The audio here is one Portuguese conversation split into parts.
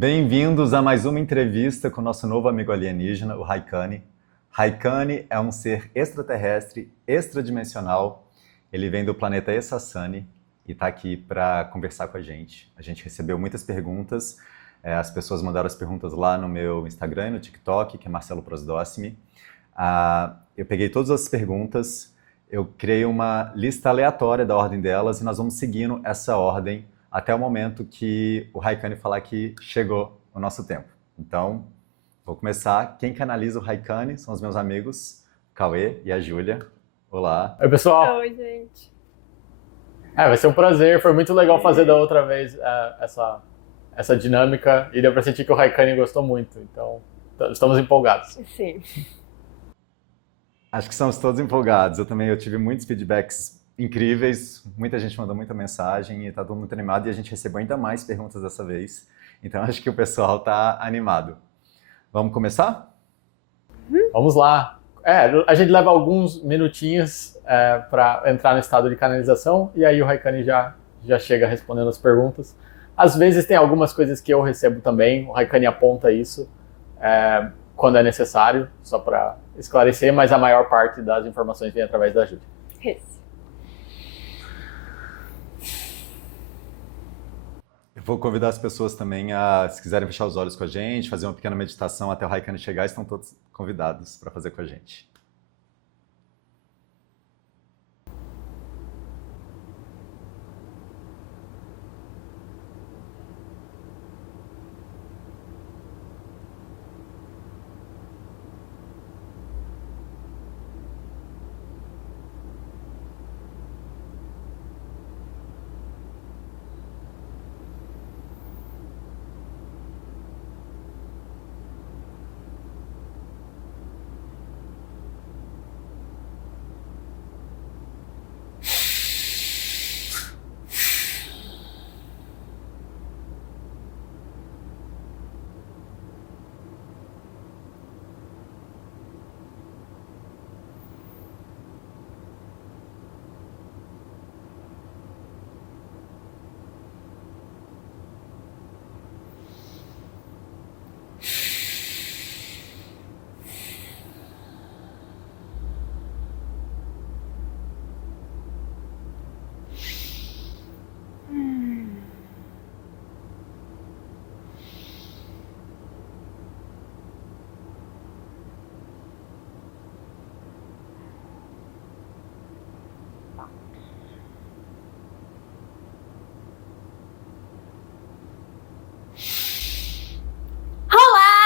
Bem-vindos a mais uma entrevista com o nosso novo amigo alienígena, o Raikane. Raikane é um ser extraterrestre, extradimensional. Ele vem do planeta Essassani e está aqui para conversar com a gente. A gente recebeu muitas perguntas, as pessoas mandaram as perguntas lá no meu Instagram e no TikTok, que é Marcelo Prosdócime. Eu peguei todas as perguntas, eu criei uma lista aleatória da ordem delas e nós vamos seguindo essa ordem até o momento que o Raikane falar que chegou o nosso tempo. Então, vou começar. Quem canaliza o Raikane são os meus amigos, o Cauê e a Júlia. Olá. Oi, pessoal. Oi, gente. Vai ser um prazer. Foi muito legal fazer da outra vez essa dinâmica e deu pra sentir que o Raikane gostou muito. Então, estamos empolgados. Sim. Acho que estamos todos empolgados. Eu tive muitos feedbacks incríveis, muita gente mandou muita mensagem e está todo mundo muito animado e a gente recebeu ainda mais perguntas dessa vez. Então acho que o pessoal está animado. Vamos começar? Vamos lá. A gente leva alguns minutinhos para entrar no estado de canalização e aí o Raikane já chega respondendo as perguntas. Às vezes tem algumas coisas que eu recebo também, o Raikane aponta isso quando é necessário, só para esclarecer, mas a maior parte das informações vem através da Júlia. Isso. Eu vou convidar as pessoas também se quiserem fechar os olhos com a gente, fazer uma pequena meditação até o Raikane chegar, estão todos convidados para fazer com a gente.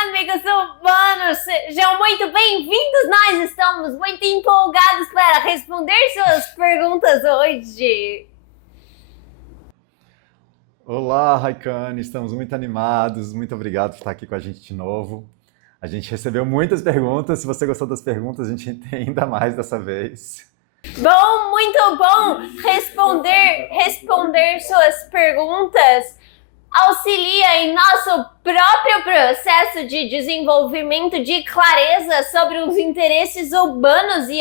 Amigos humanos, sejam muito bem-vindos! Nós estamos muito empolgados para responder suas perguntas hoje. Olá, Raikane, estamos muito animados, muito obrigado por estar aqui com a gente de novo. A gente recebeu muitas perguntas, se você gostou das perguntas, a gente tem ainda mais dessa vez. Bom, muito bom responder suas perguntas. Auxilia em nosso próprio processo de desenvolvimento de clareza sobre os interesses humanos e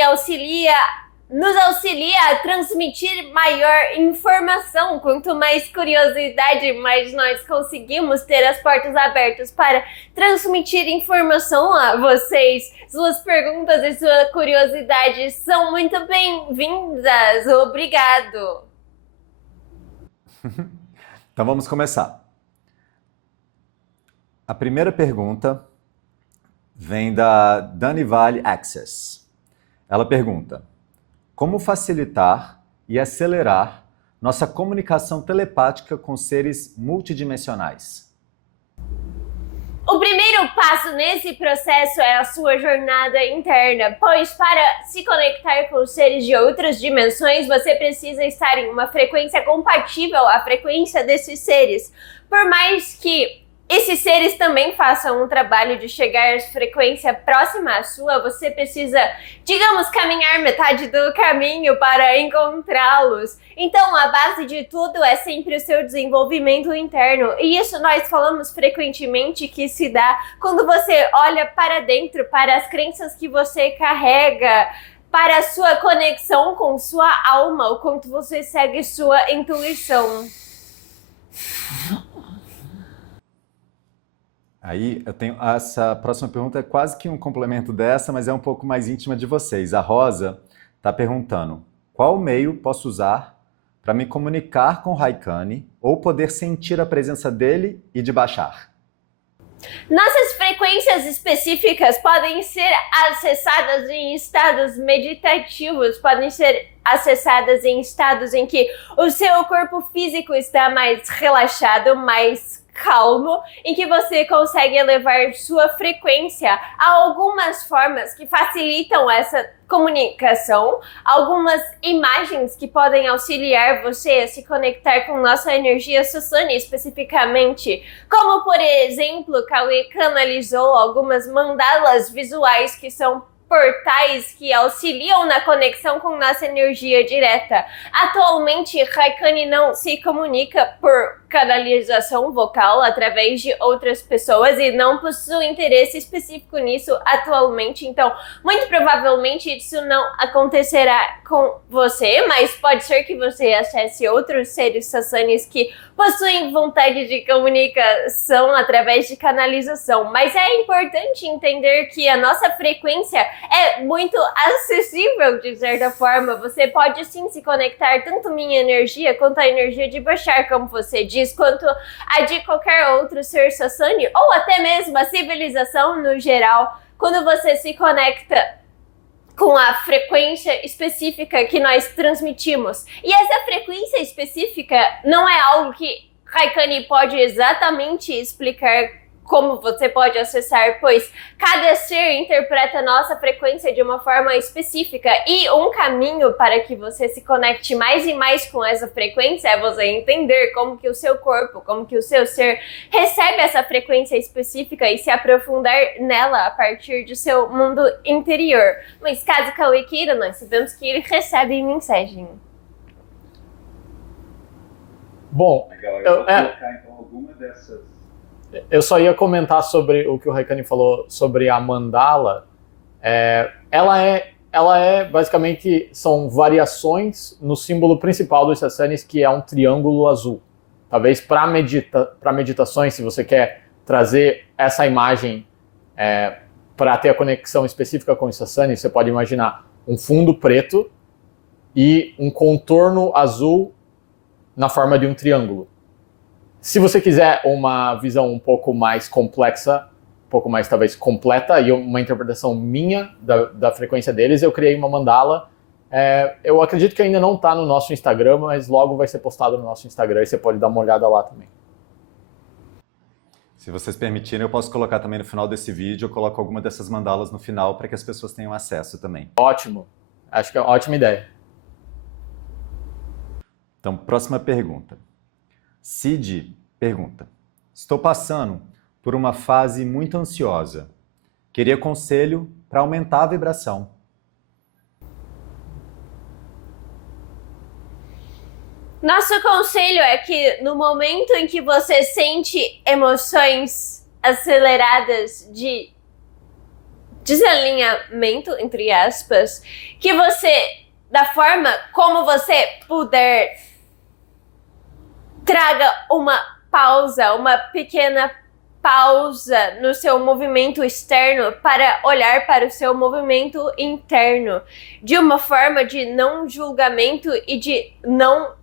nos auxilia a transmitir maior informação. Quanto mais curiosidade, mais nós conseguimos ter as portas abertas para transmitir informação a vocês. Suas perguntas e sua curiosidade são muito bem-vindas. Obrigado. Então vamos começar. A primeira pergunta vem da Dani Vale Access. Ela pergunta: como facilitar e acelerar nossa comunicação telepática com seres multidimensionais? O primeiro passo nesse processo é a sua jornada interna, pois para se conectar com seres de outras dimensões, você precisa estar em uma frequência compatível à frequência desses seres. Por mais que esses seres também façam um trabalho de chegar à frequência próxima à sua, você precisa, digamos, caminhar metade do caminho para encontrá-los. Então, a base de tudo é sempre o seu desenvolvimento interno. E isso nós falamos frequentemente que se dá quando você olha para dentro, para as crenças que você carrega, para a sua conexão com sua alma, o quanto você segue sua intuição. Aí eu tenho essa próxima pergunta é quase que um complemento dessa, mas é um pouco mais íntima de vocês. A Rosa está perguntando: qual meio posso usar para me comunicar com o Raikkonen ou poder sentir a presença dele e de baixar? Nossas frequências específicas podem ser acessadas em estados meditativos, podem ser acessadas em estados em que o seu corpo físico está mais relaxado, mais calmo, em que você consegue elevar sua frequência a algumas formas que facilitam essa comunicação, algumas imagens que podem auxiliar você a se conectar com nossa energia Sassani especificamente, como por exemplo, Cauê canalizou algumas mandalas visuais que são portais que auxiliam na conexão com nossa energia direta. Atualmente, Raikkonen não se comunica por canalização vocal através de outras pessoas e não possui interesse específico nisso atualmente, então muito provavelmente isso não acontecerá com você, mas pode ser que você acesse outros seres sassanis que possuem vontade de comunicação através de canalização, mas é importante entender que a nossa frequência é muito acessível de certa forma. Você pode sim se conectar tanto minha energia quanto a energia de Bashar, como você diz, quanto a de qualquer outro ser Sassani, ou até mesmo a civilização no geral, quando você se conecta com a frequência específica que nós transmitimos. E essa frequência específica não é algo que Raikkonen pode exatamente explicar como você pode acessar, pois cada ser interpreta a nossa frequência de uma forma específica, e um caminho para que você se conecte mais e mais com essa frequência é você entender como que o seu corpo, como que o seu ser recebe essa frequência específica e se aprofundar nela a partir do seu mundo interior. Mas caso Cauê queira, nós sabemos que ele recebe mensagem. Bom, Legal, eu vou colocar então alguma dessas. Eu só ia comentar sobre o que o Raikkonen falou sobre a mandala. Ela é basicamente, são variações no símbolo principal dos Sassanis, que é um triângulo azul. Talvez para meditações, se você quer trazer essa imagem para ter a conexão específica com os Sassanis, você pode imaginar um fundo preto e um contorno azul na forma de um triângulo. Se você quiser uma visão um pouco mais complexa, um pouco mais talvez completa e uma interpretação minha da frequência deles, eu criei uma mandala. Eu acredito que ainda não está no nosso Instagram, mas logo vai ser postado no nosso Instagram e você pode dar uma olhada lá também. Se vocês permitirem, eu posso colocar também no final desse vídeo, eu coloco alguma dessas mandalas no final para que as pessoas tenham acesso também. Ótimo. Acho que é uma ótima ideia. Então, próxima pergunta. Cid pergunta: estou passando por uma fase muito ansiosa. Queria conselho para aumentar a vibração. Nosso conselho é que no momento em que você sente emoções aceleradas de desalinhamento, entre aspas, que você, da forma como você puder, traga uma pausa, uma pequena pausa no seu movimento externo para olhar para o seu movimento interno, de uma forma de não julgamento e de não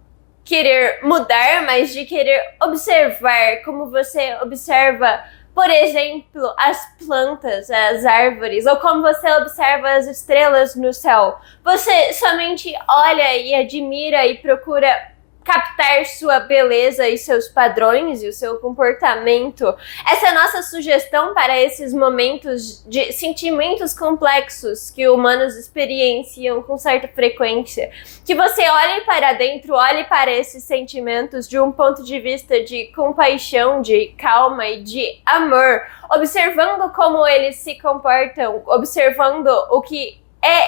querer mudar, mas de querer observar como você observa, por exemplo, as plantas, as árvores, ou como você observa as estrelas no céu. Você somente olha e admira e procura captar sua beleza e seus padrões e o seu comportamento. Essa é a nossa sugestão para esses momentos de sentimentos complexos que humanos experienciam com certa frequência. Que você olhe para dentro, olhe para esses sentimentos de um ponto de vista de compaixão, de calma e de amor, observando como eles se comportam, observando o que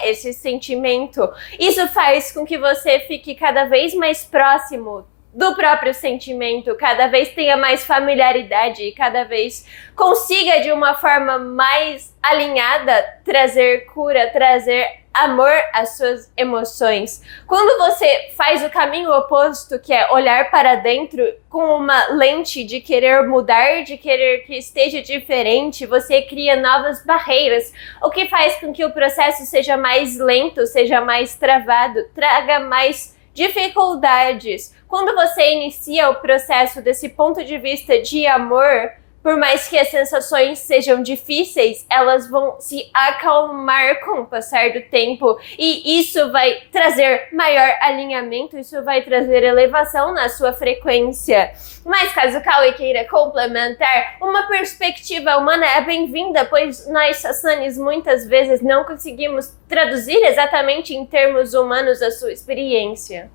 esse sentimento. Isso faz com que você fique cada vez mais próximo do próprio sentimento, cada vez tenha mais familiaridade e cada vez consiga de uma forma mais alinhada trazer cura, trazer amor às suas emoções. Quando você faz o caminho oposto, que é olhar para dentro com uma lente de querer mudar, de querer que esteja diferente, você cria novas barreiras, o que faz com que o processo seja mais lento, seja mais travado, traga mais dificuldades. Quando você inicia o processo desse ponto de vista de amor, por mais que as sensações sejam difíceis, elas vão se acalmar com o passar do tempo e isso vai trazer maior alinhamento, isso vai trazer elevação na sua frequência. Mas caso o Cauê queira complementar, uma perspectiva humana é bem-vinda, pois nós, Sassanis, muitas vezes não conseguimos traduzir exatamente em termos humanos a sua experiência.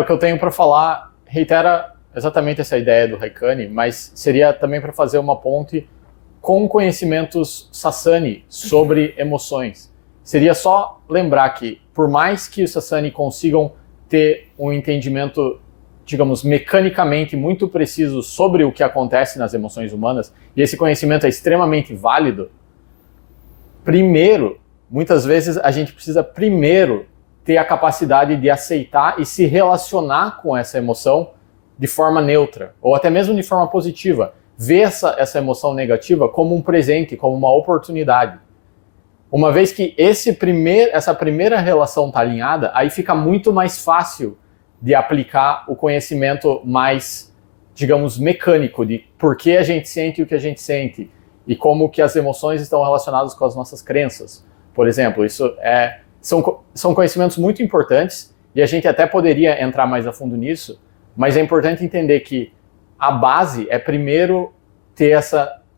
O que eu tenho para falar reitera exatamente essa ideia do Haikani, mas seria também para fazer uma ponte com conhecimentos Sassani sobre emoções. Seria só lembrar que, por mais que os Sassani consigam ter um entendimento, digamos, mecanicamente muito preciso sobre o que acontece nas emoções humanas, e esse conhecimento é extremamente válido, primeiro, muitas vezes a gente precisa primeiro ter a capacidade de aceitar e se relacionar com essa emoção de forma neutra, ou até mesmo de forma positiva. Ver essa emoção negativa como um presente, como uma oportunidade. Uma vez que essa primeira relação está alinhada, aí fica muito mais fácil de aplicar o conhecimento mais, digamos, mecânico, de por que a gente sente o que a gente sente, e como que as emoções estão relacionadas com as nossas crenças. Por exemplo, isso são conhecimentos muito importantes, e a gente até poderia entrar mais a fundo nisso, mas é importante entender que a base é primeiro ter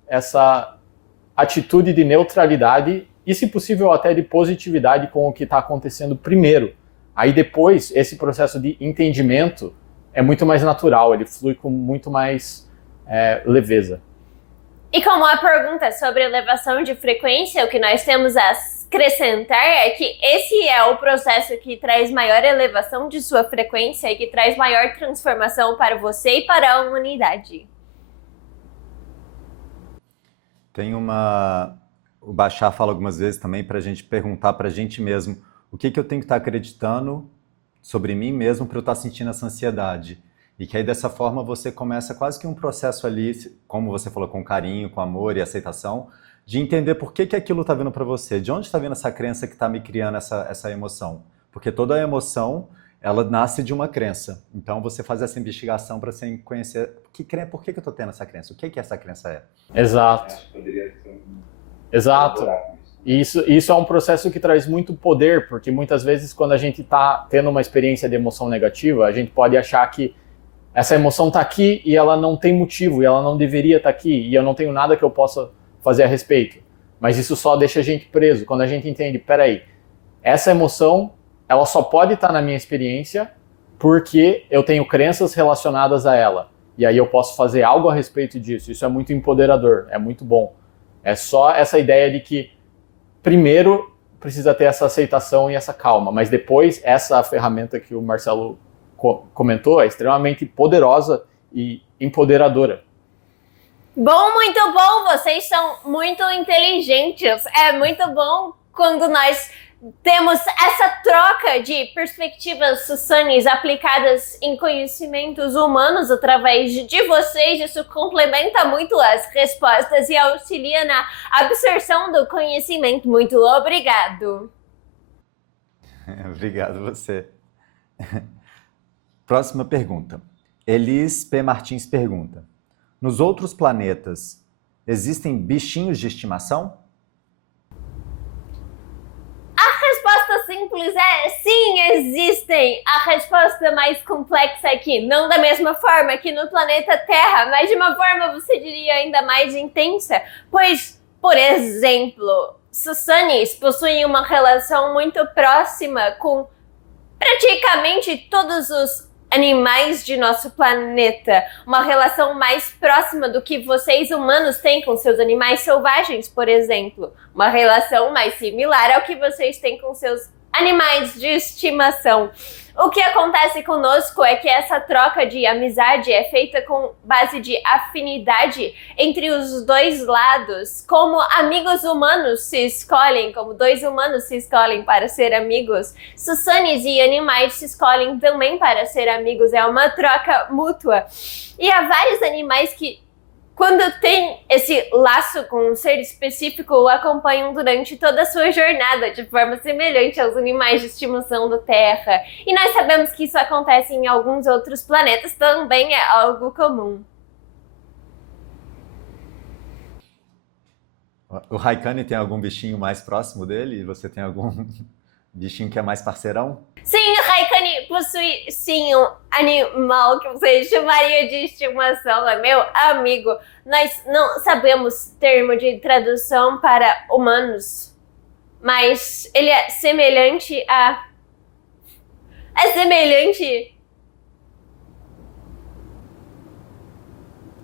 essa atitude de neutralidade e, se possível, até de positividade com o que está acontecendo primeiro. Aí depois, esse processo de entendimento é muito mais natural, ele flui com muito mais leveza. E como a pergunta sobre elevação de frequência, o que nós temos a acrescentar é que esse é o processo que traz maior elevação de sua frequência e que traz maior transformação para você e para a humanidade. O Bashar fala algumas vezes também para a gente perguntar para a gente mesmo o que eu tenho que estar acreditando sobre mim mesmo para eu estar sentindo essa ansiedade. E que aí dessa forma você começa quase que um processo ali, como você falou, com carinho, com amor e aceitação, de entender por que aquilo está vindo para você, de onde está vindo essa crença que está me criando essa emoção. Porque toda emoção, ela nasce de uma crença. Então você faz essa investigação para você conhecer por que eu estou tendo essa crença, o que essa crença é. Exato. Exato. E isso é um processo que traz muito poder, porque muitas vezes quando a gente está tendo uma experiência de emoção negativa, a gente pode achar que essa emoção está aqui e ela não tem motivo, e ela não deveria estar aqui, e eu não tenho nada que eu possa fazer a respeito. Mas isso só deixa a gente preso. Quando a gente entende, peraí, essa emoção, ela só pode estar na minha experiência porque eu tenho crenças relacionadas a ela. E aí eu posso fazer algo a respeito disso. Isso é muito empoderador, é muito bom. É só essa ideia de que, primeiro, precisa ter essa aceitação e essa calma, mas depois, essa ferramenta que o Marcelo comentou é extremamente poderosa e empoderadora. Bom, muito bom, vocês são muito inteligentes. É muito bom quando nós temos essa troca de perspectivas Sussanis aplicadas em conhecimentos humanos através de vocês. Isso complementa muito as respostas e auxilia na absorção do conhecimento. Muito obrigado. Obrigado você. Próxima pergunta. Elis P. Martins pergunta: nos outros planetas, existem bichinhos de estimação? A resposta simples é sim, existem. A resposta mais complexa é que não da mesma forma que no planeta Terra, mas de uma forma, você diria, ainda mais intensa. Pois, por exemplo, Sussanis possuem uma relação muito próxima com praticamente todos os animais de nosso planeta, uma relação mais próxima do que vocês humanos têm com seus animais selvagens, por exemplo, uma relação mais similar ao que vocês têm com seus animais de estimação. O que acontece conosco é que essa troca de amizade é feita com base de afinidade entre os dois lados. Como amigos humanos se escolhem, como dois humanos se escolhem para ser amigos, Susanes e animais se escolhem também para ser amigos. É uma troca mútua. E há vários animais que, quando tem esse laço com um ser específico, o acompanham durante toda a sua jornada, de forma semelhante aos animais de estimação da Terra. E nós sabemos que isso acontece em alguns outros planetas, também é algo comum. O Raikkonen tem algum bichinho mais próximo dele? Você tem algum bichinho que é mais parceirão? Sim, o Raikkonen possui, sim, um animal que você chamaria de estimação, é meu amigo. Nós não sabemos termo de tradução para humanos, mas ele é semelhante a...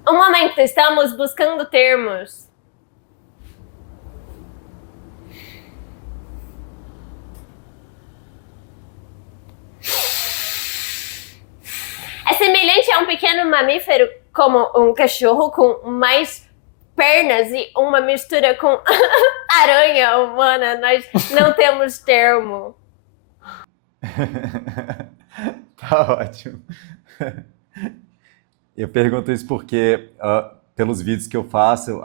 Um momento, estamos buscando termos. É semelhante a um pequeno mamífero, como um cachorro com mais pernas e uma mistura com aranha humana. Nós não temos termo. Tá ótimo. Eu pergunto isso porque, pelos vídeos que eu faço,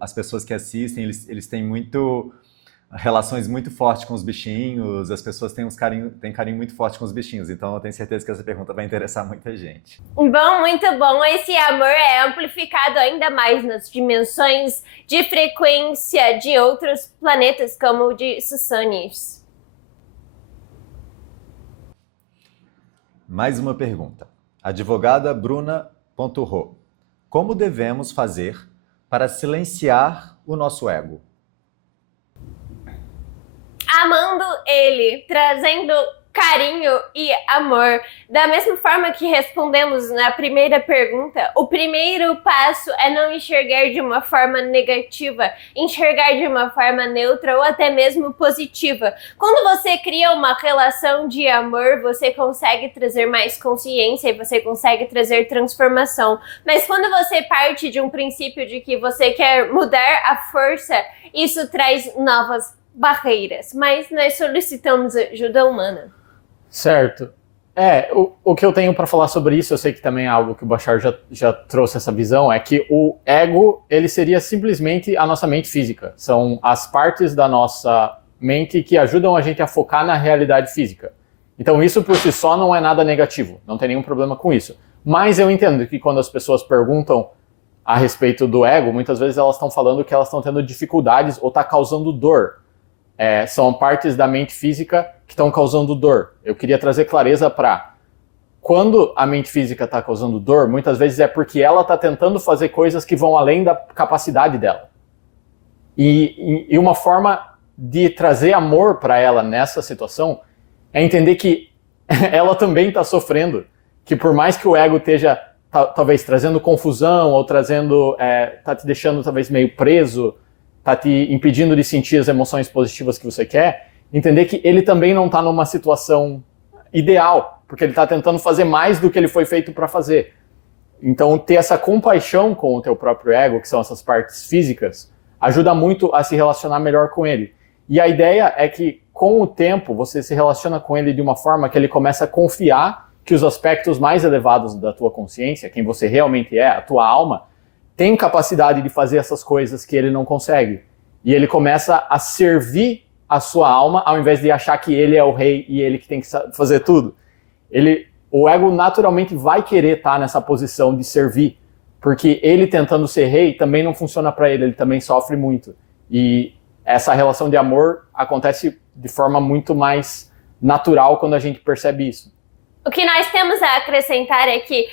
as pessoas que assistem, eles têm relações muito fortes com os bichinhos, as pessoas têm carinho muito forte com os bichinhos, então eu tenho certeza que essa pergunta vai interessar muita gente. Bom, muito bom. Esse amor é amplificado ainda mais nas dimensões de frequência de outros planetas, como o de Susanes. Mais uma pergunta. Advogada Bruna.ro. Como devemos fazer para silenciar o nosso ego? Amando ele, trazendo carinho e amor. Da mesma forma que respondemos na primeira pergunta, o primeiro passo é não enxergar de uma forma negativa, enxergar de uma forma neutra ou até mesmo positiva. Quando você cria uma relação de amor, você consegue trazer mais consciência e você consegue trazer transformação. Mas quando você parte de um princípio de que você quer mudar a força, isso traz novas barreiras, mas nós solicitamos ajuda humana. Certo. O que eu tenho para falar sobre isso, eu sei que também é algo que o Bashar já trouxe essa visão, é que o ego, ele seria simplesmente a nossa mente física. São as partes da nossa mente que ajudam a gente a focar na realidade física. Então isso por si só não é nada negativo, não tem nenhum problema com isso. Mas eu entendo que quando as pessoas perguntam a respeito do ego, muitas vezes elas estão falando que elas estão tendo dificuldades ou está causando dor. São partes da mente física que estão causando dor. Eu queria trazer clareza para quando a mente física está causando dor, muitas vezes é porque ela está tentando fazer coisas que vão além da capacidade dela. E uma forma de trazer amor para ela nessa situação é entender que ela também está sofrendo, que por mais que o ego esteja talvez trazendo confusão ou tá te deixando talvez meio preso, tá te impedindo de sentir as emoções positivas que você quer, entender que ele também não está numa situação ideal, porque ele está tentando fazer mais do que ele foi feito para fazer. Então, ter essa compaixão com o teu próprio ego, que são essas partes físicas, ajuda muito a se relacionar melhor com ele. E a ideia é que, com o tempo, você se relaciona com ele de uma forma que ele começa a confiar que os aspectos mais elevados da tua consciência, quem você realmente é, a tua alma, tem capacidade de fazer essas coisas que ele não consegue. E ele começa a servir a sua alma, ao invés de achar que ele é o rei e ele que tem que fazer tudo. O ego naturalmente vai querer estar nessa posição de servir, porque ele tentando ser rei também não funciona para ele também sofre muito. E essa relação de amor acontece de forma muito mais natural quando a gente percebe isso. O que nós temos a acrescentar é que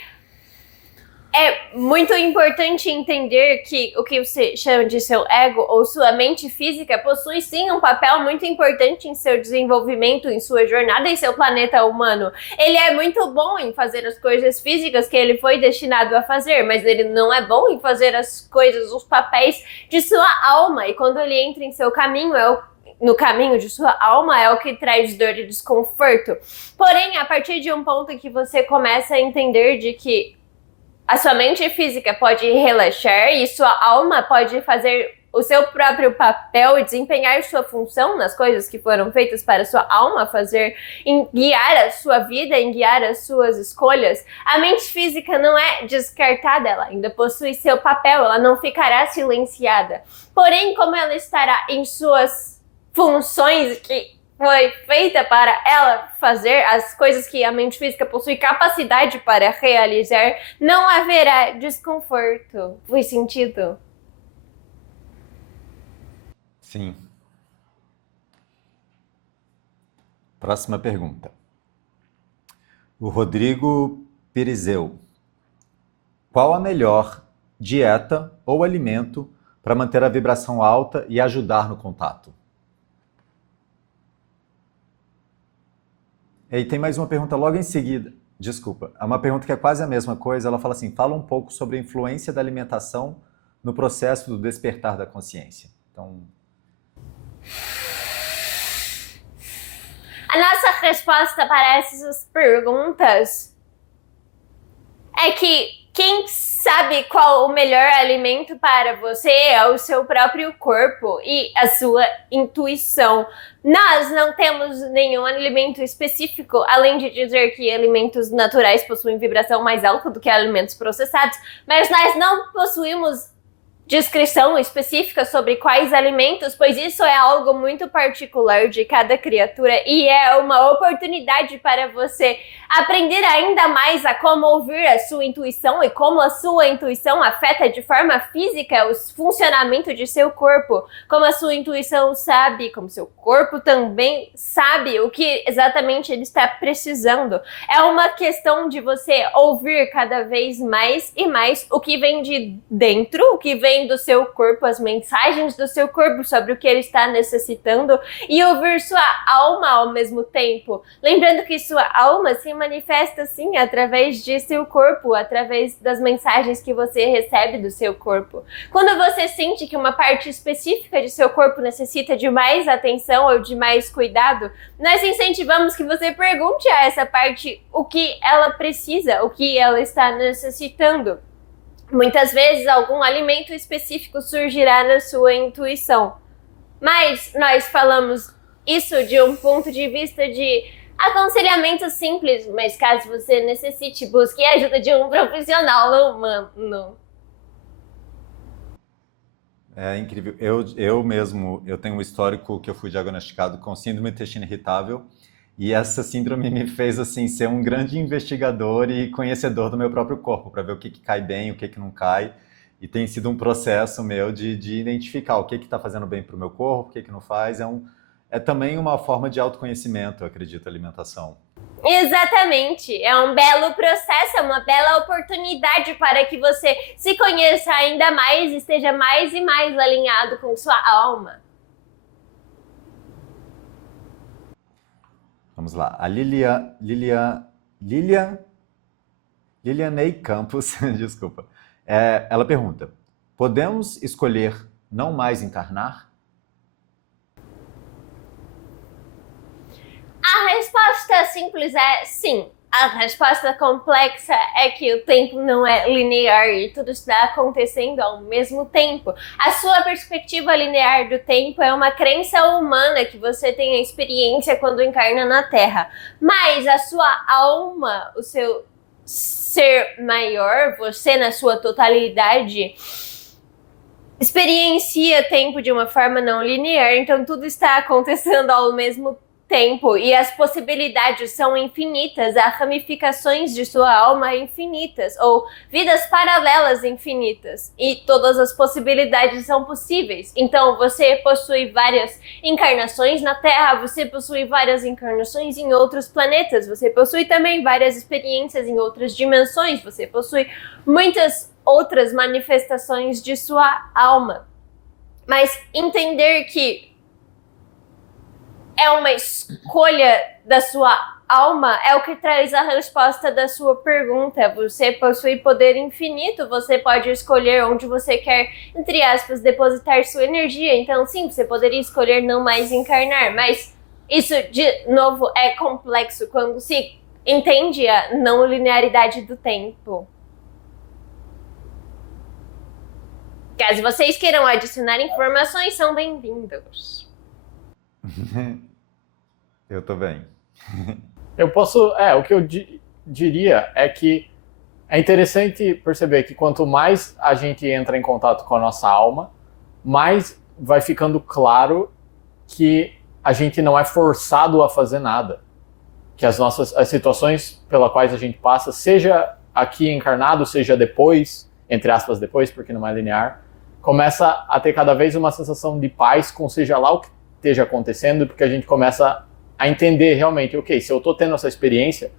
é muito importante entender que o que você chama de seu ego ou sua mente física possui sim um papel muito importante em seu desenvolvimento, em sua jornada em seu planeta humano. Ele é muito bom em fazer as coisas físicas que ele foi destinado a fazer, mas ele não é bom em fazer as coisas, os papéis de sua alma. E quando ele entra em seu caminho, é no caminho de sua alma é o que traz dor e desconforto. Porém, a partir de um ponto que você começa a entender de que a sua mente física pode relaxar e sua alma pode fazer o seu próprio papel e desempenhar sua função nas coisas que foram feitas para sua alma fazer, em guiar a sua vida, em guiar as suas escolhas, a mente física não é descartada, ela ainda possui seu papel, ela não ficará silenciada. Porém, como ela estará em suas funções que foi feita para ela fazer, as coisas que a mente física possui capacidade para realizar, não haverá desconforto. Faz sentido? Sim. Próxima pergunta. O Rodrigo Pirizeu. Qual a melhor dieta ou alimento para manter a vibração alta e ajudar no contato? E tem mais uma pergunta logo em seguida. Desculpa, é uma pergunta que é quase a mesma coisa. Ela fala assim, fala um pouco sobre a influência da alimentação no processo do despertar da consciência. Então... A nossa resposta para essas perguntas é que quem sabe qual o melhor alimento para você é o seu próprio corpo e a sua intuição. Nós não temos nenhum alimento específico, além de dizer que alimentos naturais possuem vibração mais alta do que alimentos processados, mas nós não possuímos descrição específica sobre quais alimentos, pois isso é algo muito particular de cada criatura e é uma oportunidade para você aprender ainda mais a como ouvir a sua intuição e como a sua intuição afeta de forma física o funcionamento de seu corpo, como a sua intuição sabe, como seu corpo também sabe o que exatamente ele está precisando. É uma questão de você ouvir cada vez mais e mais o que vem de dentro, o que vem do seu corpo, as mensagens do seu corpo sobre o que ele está necessitando e ouvir sua alma ao mesmo tempo. Lembrando que sua alma se manifesta sim através de seu corpo, através das mensagens que você recebe do seu corpo. Quando você sente que uma parte específica de seu corpo necessita de mais atenção ou de mais cuidado, nós incentivamos que você pergunte a essa parte o que ela precisa, o que ela está necessitando. Muitas vezes algum alimento específico surgirá na sua intuição. Mas nós falamos isso de um ponto de vista de aconselhamento simples, mas caso você necessite, busque a ajuda de um profissional humano. É incrível. Eu mesmo, eu tenho um histórico que eu fui diagnosticado com síndrome do intestino irritável e essa síndrome me fez assim ser um grande investigador e conhecedor do meu próprio corpo, para ver o que cai bem, o que não cai. E tem sido um processo meu de identificar o que está fazendo bem para o meu corpo, o que não faz. É também uma forma de autoconhecimento, eu acredito, a alimentação. Exatamente, é um belo processo, é uma bela oportunidade para que você se conheça ainda mais e esteja mais e mais alinhado com sua alma. Vamos lá, a Lilianei Campos, desculpa, ela pergunta, podemos escolher não mais encarnar? A resposta simples é sim. A resposta complexa é que o tempo não é linear e tudo está acontecendo ao mesmo tempo. A sua perspectiva linear do tempo é uma crença humana que você tem a experiência quando encarna na Terra. Mas a sua alma, o seu ser maior, você na sua totalidade, experiencia tempo de uma forma não linear, então tudo está acontecendo ao mesmo tempo e as possibilidades são infinitas, as ramificações de sua alma infinitas ou vidas paralelas infinitas e todas as possibilidades são possíveis. Então você possui várias encarnações na Terra, você possui várias encarnações em outros planetas, você possui também várias experiências em outras dimensões, você possui muitas outras manifestações de sua alma. Mas entender que é uma escolha da sua alma é o que traz a resposta da sua pergunta. Você possui poder infinito, você pode escolher onde você quer, entre aspas, depositar sua energia. Então, sim, você poderia escolher não mais encarnar, mas isso, de novo, é complexo quando se entende a não linearidade do tempo. Caso vocês queiram adicionar informações, são bem-vindos. Eu tô bem. Eu posso... o que eu diria é que é interessante perceber que quanto mais a gente entra em contato com a nossa alma, mais vai ficando claro que a gente não é forçado a fazer nada. Que as situações pelas quais a gente passa, seja aqui encarnado, seja depois, entre aspas depois, porque não é linear, começa a ter cada vez uma sensação de paz com seja lá o que esteja acontecendo, porque a gente começa a entender realmente, ok, se eu estou tendo essa experiência,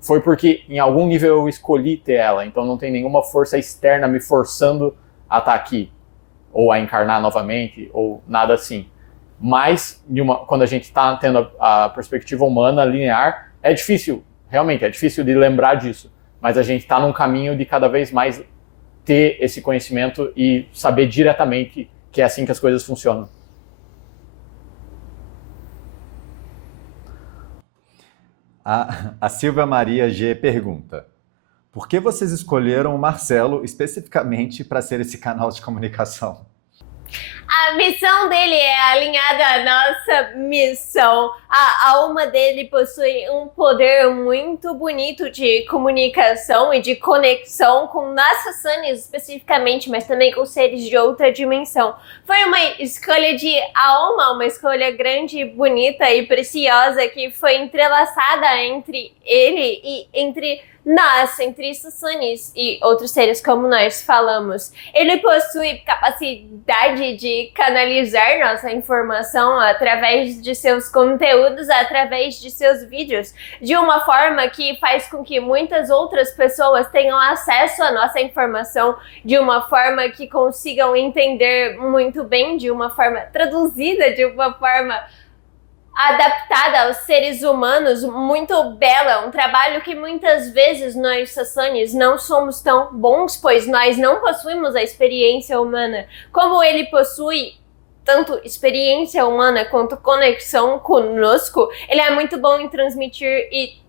foi porque em algum nível eu escolhi ter ela, então não tem nenhuma força externa me forçando a estar aqui, ou a encarnar novamente, ou nada assim. Mas, quando a gente está tendo a perspectiva humana, linear, é difícil, realmente, é difícil de lembrar disso, mas a gente está num caminho de cada vez mais ter esse conhecimento e saber diretamente que é assim que as coisas funcionam. A Silvia Maria G pergunta: por que vocês escolheram o Marcelo especificamente para ser esse canal de comunicação? A missão dele é alinhada à nossa missão. A alma dele possui um poder muito bonito de comunicação e de conexão com nossas Sunnies especificamente, mas também com seres de outra dimensão. Foi uma escolha de alma, uma escolha grande, bonita e preciosa que foi entrelaçada entre ele e entre nós, entre Sunnies e outros seres como nós falamos. Ele possui capacidade de canalizar nossa informação através de seus conteúdos, através de seus vídeos, de uma forma que faz com que muitas outras pessoas tenham acesso à nossa informação de uma forma que consigam entender muito bem, de uma forma traduzida, de uma forma adaptada aos seres humanos, muito bela, um trabalho que muitas vezes nós, Sassanis, não somos tão bons, pois nós não possuímos a experiência humana. Como ele possui tanto experiência humana quanto conexão conosco, ele é muito bom em transmitir e,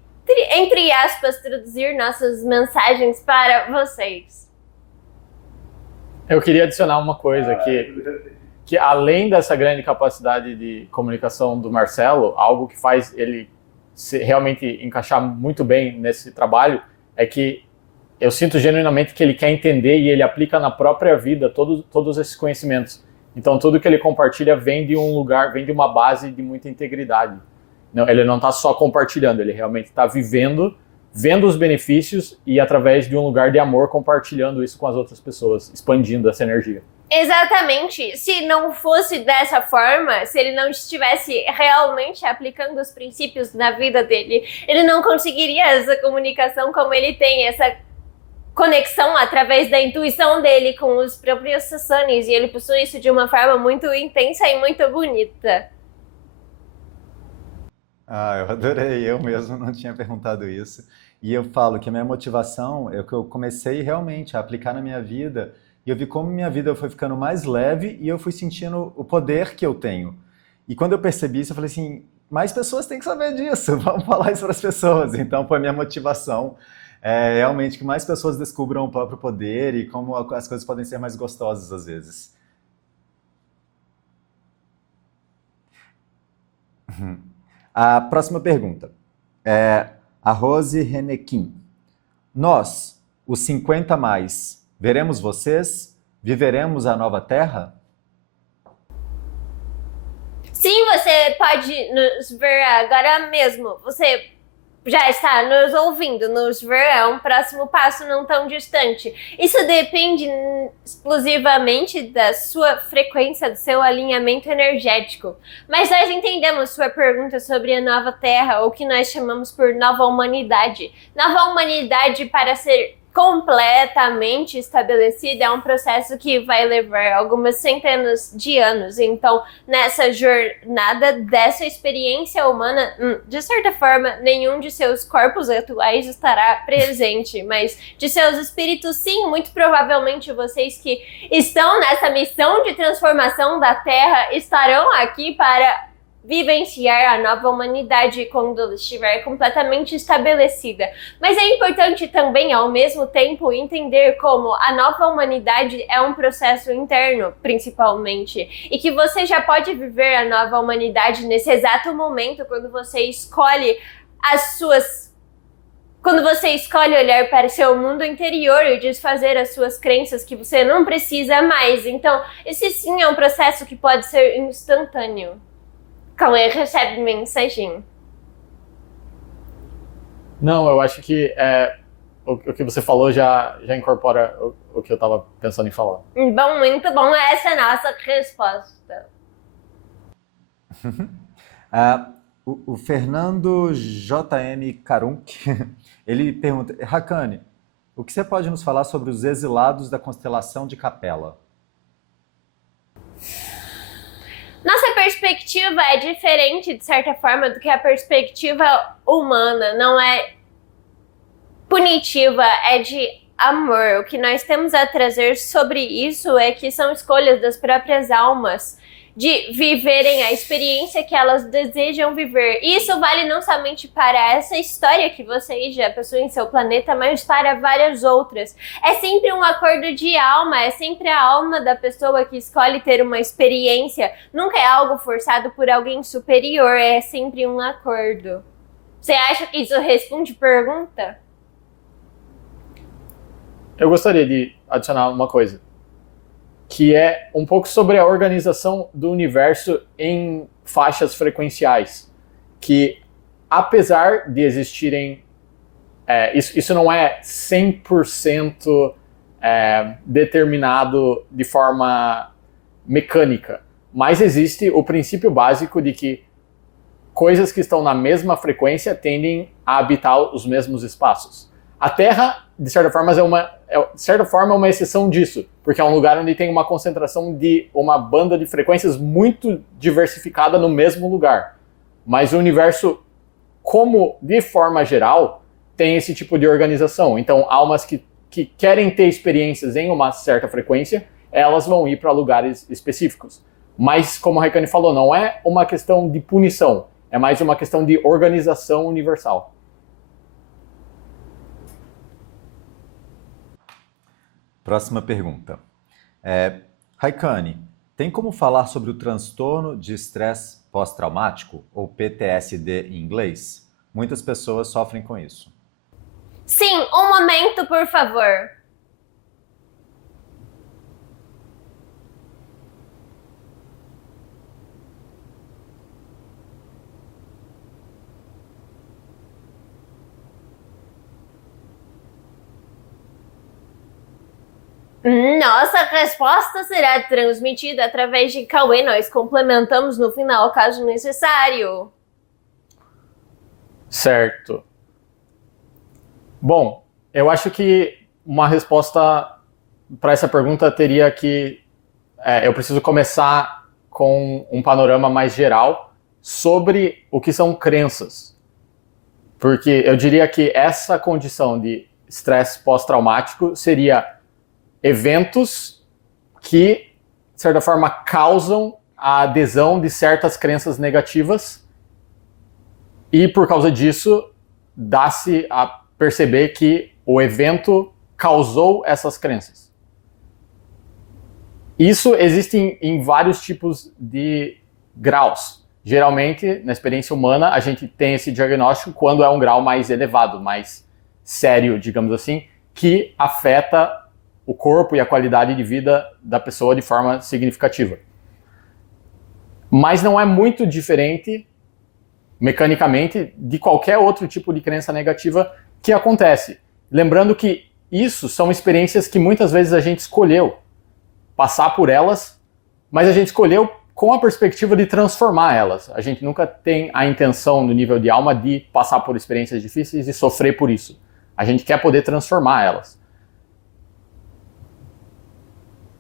entre aspas, traduzir nossas mensagens para vocês. Eu queria adicionar uma coisa que além dessa grande capacidade de comunicação do Marcelo, algo que faz ele realmente encaixar muito bem nesse trabalho, é que eu sinto genuinamente que ele quer entender e ele aplica na própria vida todos esses conhecimentos. Então tudo que ele compartilha vem de um lugar, vem de uma base de muita integridade. Não, ele não está só compartilhando, ele realmente está vivendo, vendo os benefícios e através de um lugar de amor compartilhando isso com as outras pessoas, expandindo essa energia. Exatamente. Se não fosse dessa forma, se ele não estivesse realmente aplicando os princípios na vida dele, ele não conseguiria essa comunicação como ele tem, essa conexão através da intuição dele com os próprios Sassanis, e ele possui isso de uma forma muito intensa e muito bonita. Eu adorei, eu mesmo não tinha perguntado isso. E eu falo que a minha motivação é que eu comecei realmente a aplicar na minha vida. E eu vi como minha vida foi ficando mais leve e eu fui sentindo o poder que eu tenho. E quando eu percebi isso, eu falei assim, mais pessoas têm que saber disso, vamos falar isso para as pessoas. Então foi minha motivação, realmente que mais pessoas descubram o próprio poder e como as coisas podem ser mais gostosas às vezes. A próxima pergunta é a Rose Renequim. Nós, os 50 mais, veremos vocês? Viveremos a nova Terra? Sim, você pode nos ver agora mesmo. Você já está nos ouvindo, nos ver é um próximo passo não tão distante. Isso depende exclusivamente da sua frequência, do seu alinhamento energético. Mas nós entendemos sua pergunta sobre a nova Terra, ou o que nós chamamos por nova humanidade. Nova humanidade para ser completamente estabelecida, é um processo que vai levar algumas centenas de anos. Então, nessa jornada dessa experiência humana, de certa forma, nenhum de seus corpos atuais estará presente, mas de seus espíritos, sim, muito provavelmente vocês que estão nessa missão de transformação da Terra estarão aqui para vivenciar a nova humanidade quando ela estiver completamente estabelecida. Mas é importante também, ao mesmo tempo, entender como a nova humanidade é um processo interno, principalmente, e que você já pode viver a nova humanidade nesse exato momento, quando você escolhe quando você escolhe olhar para seu mundo interior e desfazer as suas crenças que você não precisa mais. Então, esse sim é um processo que pode ser instantâneo. Cauê recebe mensagem. Não, eu acho que o que você falou já incorpora o que eu estava pensando em falar. Bom, muito bom. Essa é a nossa resposta. O Fernando JM Karunk, ele pergunta, Haqqani, o que você pode nos falar sobre os exilados da constelação de Capela? Nossa perspectiva é diferente, de certa forma, do que a perspectiva humana. Não é punitiva, é de amor. O que nós temos a trazer sobre isso é que são escolhas das próprias almas de viverem a experiência que elas desejam viver. E isso vale não somente para essa história que você já possuem em seu planeta, mas para várias outras. É sempre um acordo de alma, é sempre a alma da pessoa que escolhe ter uma experiência. Nunca é algo forçado por alguém superior, é sempre um acordo. Você acha que isso responde pergunta? Eu gostaria de adicionar uma coisa, que é um pouco sobre a organização do universo em faixas frequenciais, que apesar de existirem, isso não é 100% determinado de forma mecânica, mas existe o princípio básico de que coisas que estão na mesma frequência tendem a habitar os mesmos espaços. A Terra, de certa forma, é uma exceção disso, porque é um lugar onde tem uma concentração de uma banda de frequências muito diversificada no mesmo lugar. Mas o universo, como de forma geral, tem esse tipo de organização. Então, almas que querem ter experiências em uma certa frequência, elas vão ir para lugares específicos. Mas, como a Haqqani falou, não é uma questão de punição, é mais uma questão de organização universal. Próxima pergunta. Haqqani, tem como falar sobre o transtorno de estresse pós-traumático, ou PTSD em inglês? Muitas pessoas sofrem com isso. Sim, um momento, por favor. Nossa resposta será transmitida através de Cauê. Nós complementamos no final, caso necessário. Certo. Bom, eu acho que uma resposta para essa pergunta teria que... eu preciso começar com um panorama mais geral sobre o que são crenças. Porque eu diria que essa condição de estresse pós-traumático seria eventos que, de certa forma, causam a adesão de certas crenças negativas e, por causa disso, dá-se a perceber que o evento causou essas crenças. Isso existe em vários tipos de graus. Geralmente, na experiência humana, a gente tem esse diagnóstico quando é um grau mais elevado, mais sério, digamos assim, que afeta o corpo e a qualidade de vida da pessoa de forma significativa. Mas não é muito diferente, mecanicamente, de qualquer outro tipo de crença negativa que acontece. Lembrando que isso são experiências que muitas vezes a gente escolheu passar por elas, mas a gente escolheu com a perspectiva de transformar elas. A gente nunca tem a intenção, no nível de alma, de passar por experiências difíceis e sofrer por isso. A gente quer poder transformar elas.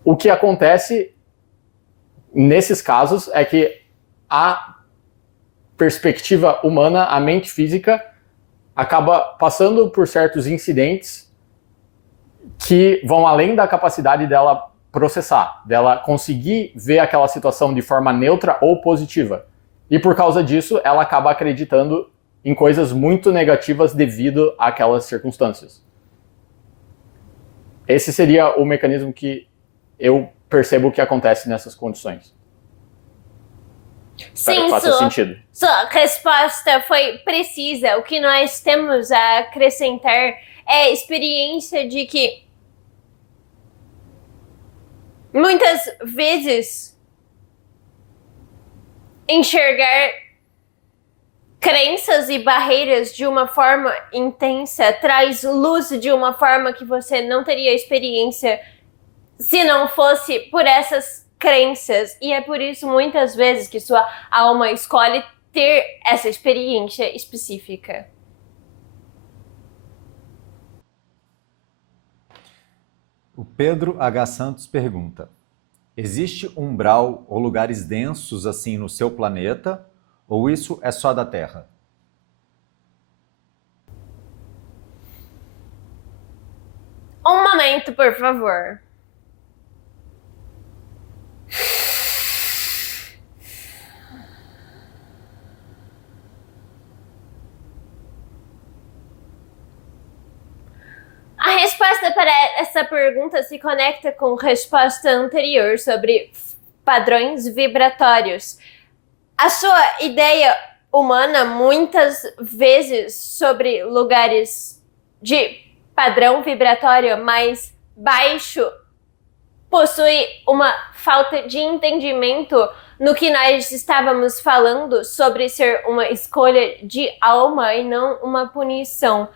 o que acontece nesses casos é que a perspectiva humana, a mente física, acaba passando por certos incidentes que vão além da capacidade dela processar, dela conseguir ver aquela situação de forma neutra ou positiva. E por causa disso, ela acaba acreditando em coisas muito negativas devido àquelas circunstâncias. Esse seria o mecanismo que eu percebo que acontece nessas condições. Sim, faz sentido. Sua resposta foi precisa. O que nós temos a acrescentar é a experiência de que muitas vezes enxergar crenças e barreiras de uma forma intensa traz luz de uma forma que você não teria experiência se não fosse por essas crenças. E é por isso muitas vezes que sua alma escolhe ter essa experiência específica. O Pedro H. Santos pergunta: existe umbral ou lugares densos assim no seu planeta? Ou isso é só da Terra? Um momento, por favor. A resposta para essa pergunta se conecta com a resposta anterior sobre padrões vibratórios. A sua ideia humana, muitas vezes, sobre lugares de padrão vibratório mais baixo, possui uma falta de entendimento no que nós estávamos falando sobre ser uma escolha de alma e não uma punição.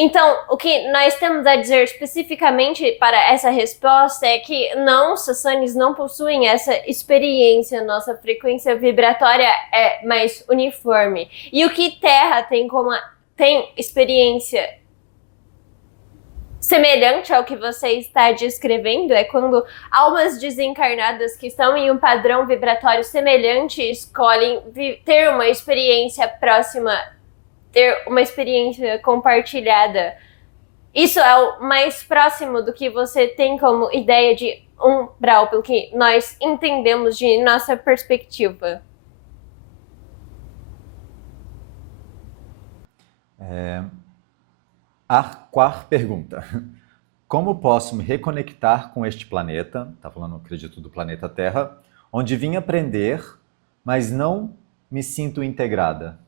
Então, o que nós temos a dizer especificamente para essa resposta é que não, Sassanis não possuem essa experiência, nossa frequência vibratória é mais uniforme. E o que Terra tem experiência semelhante ao que você está descrevendo é quando almas desencarnadas que estão em um padrão vibratório semelhante escolhem ter uma experiência próxima, ter uma experiência compartilhada. Isso é o mais próximo do que você tem como ideia de umbral, pelo que nós entendemos de nossa perspectiva. Arquar pergunta: como posso me reconectar com este planeta, está falando, acredito, do planeta Terra, onde vim aprender, mas não me sinto integrada?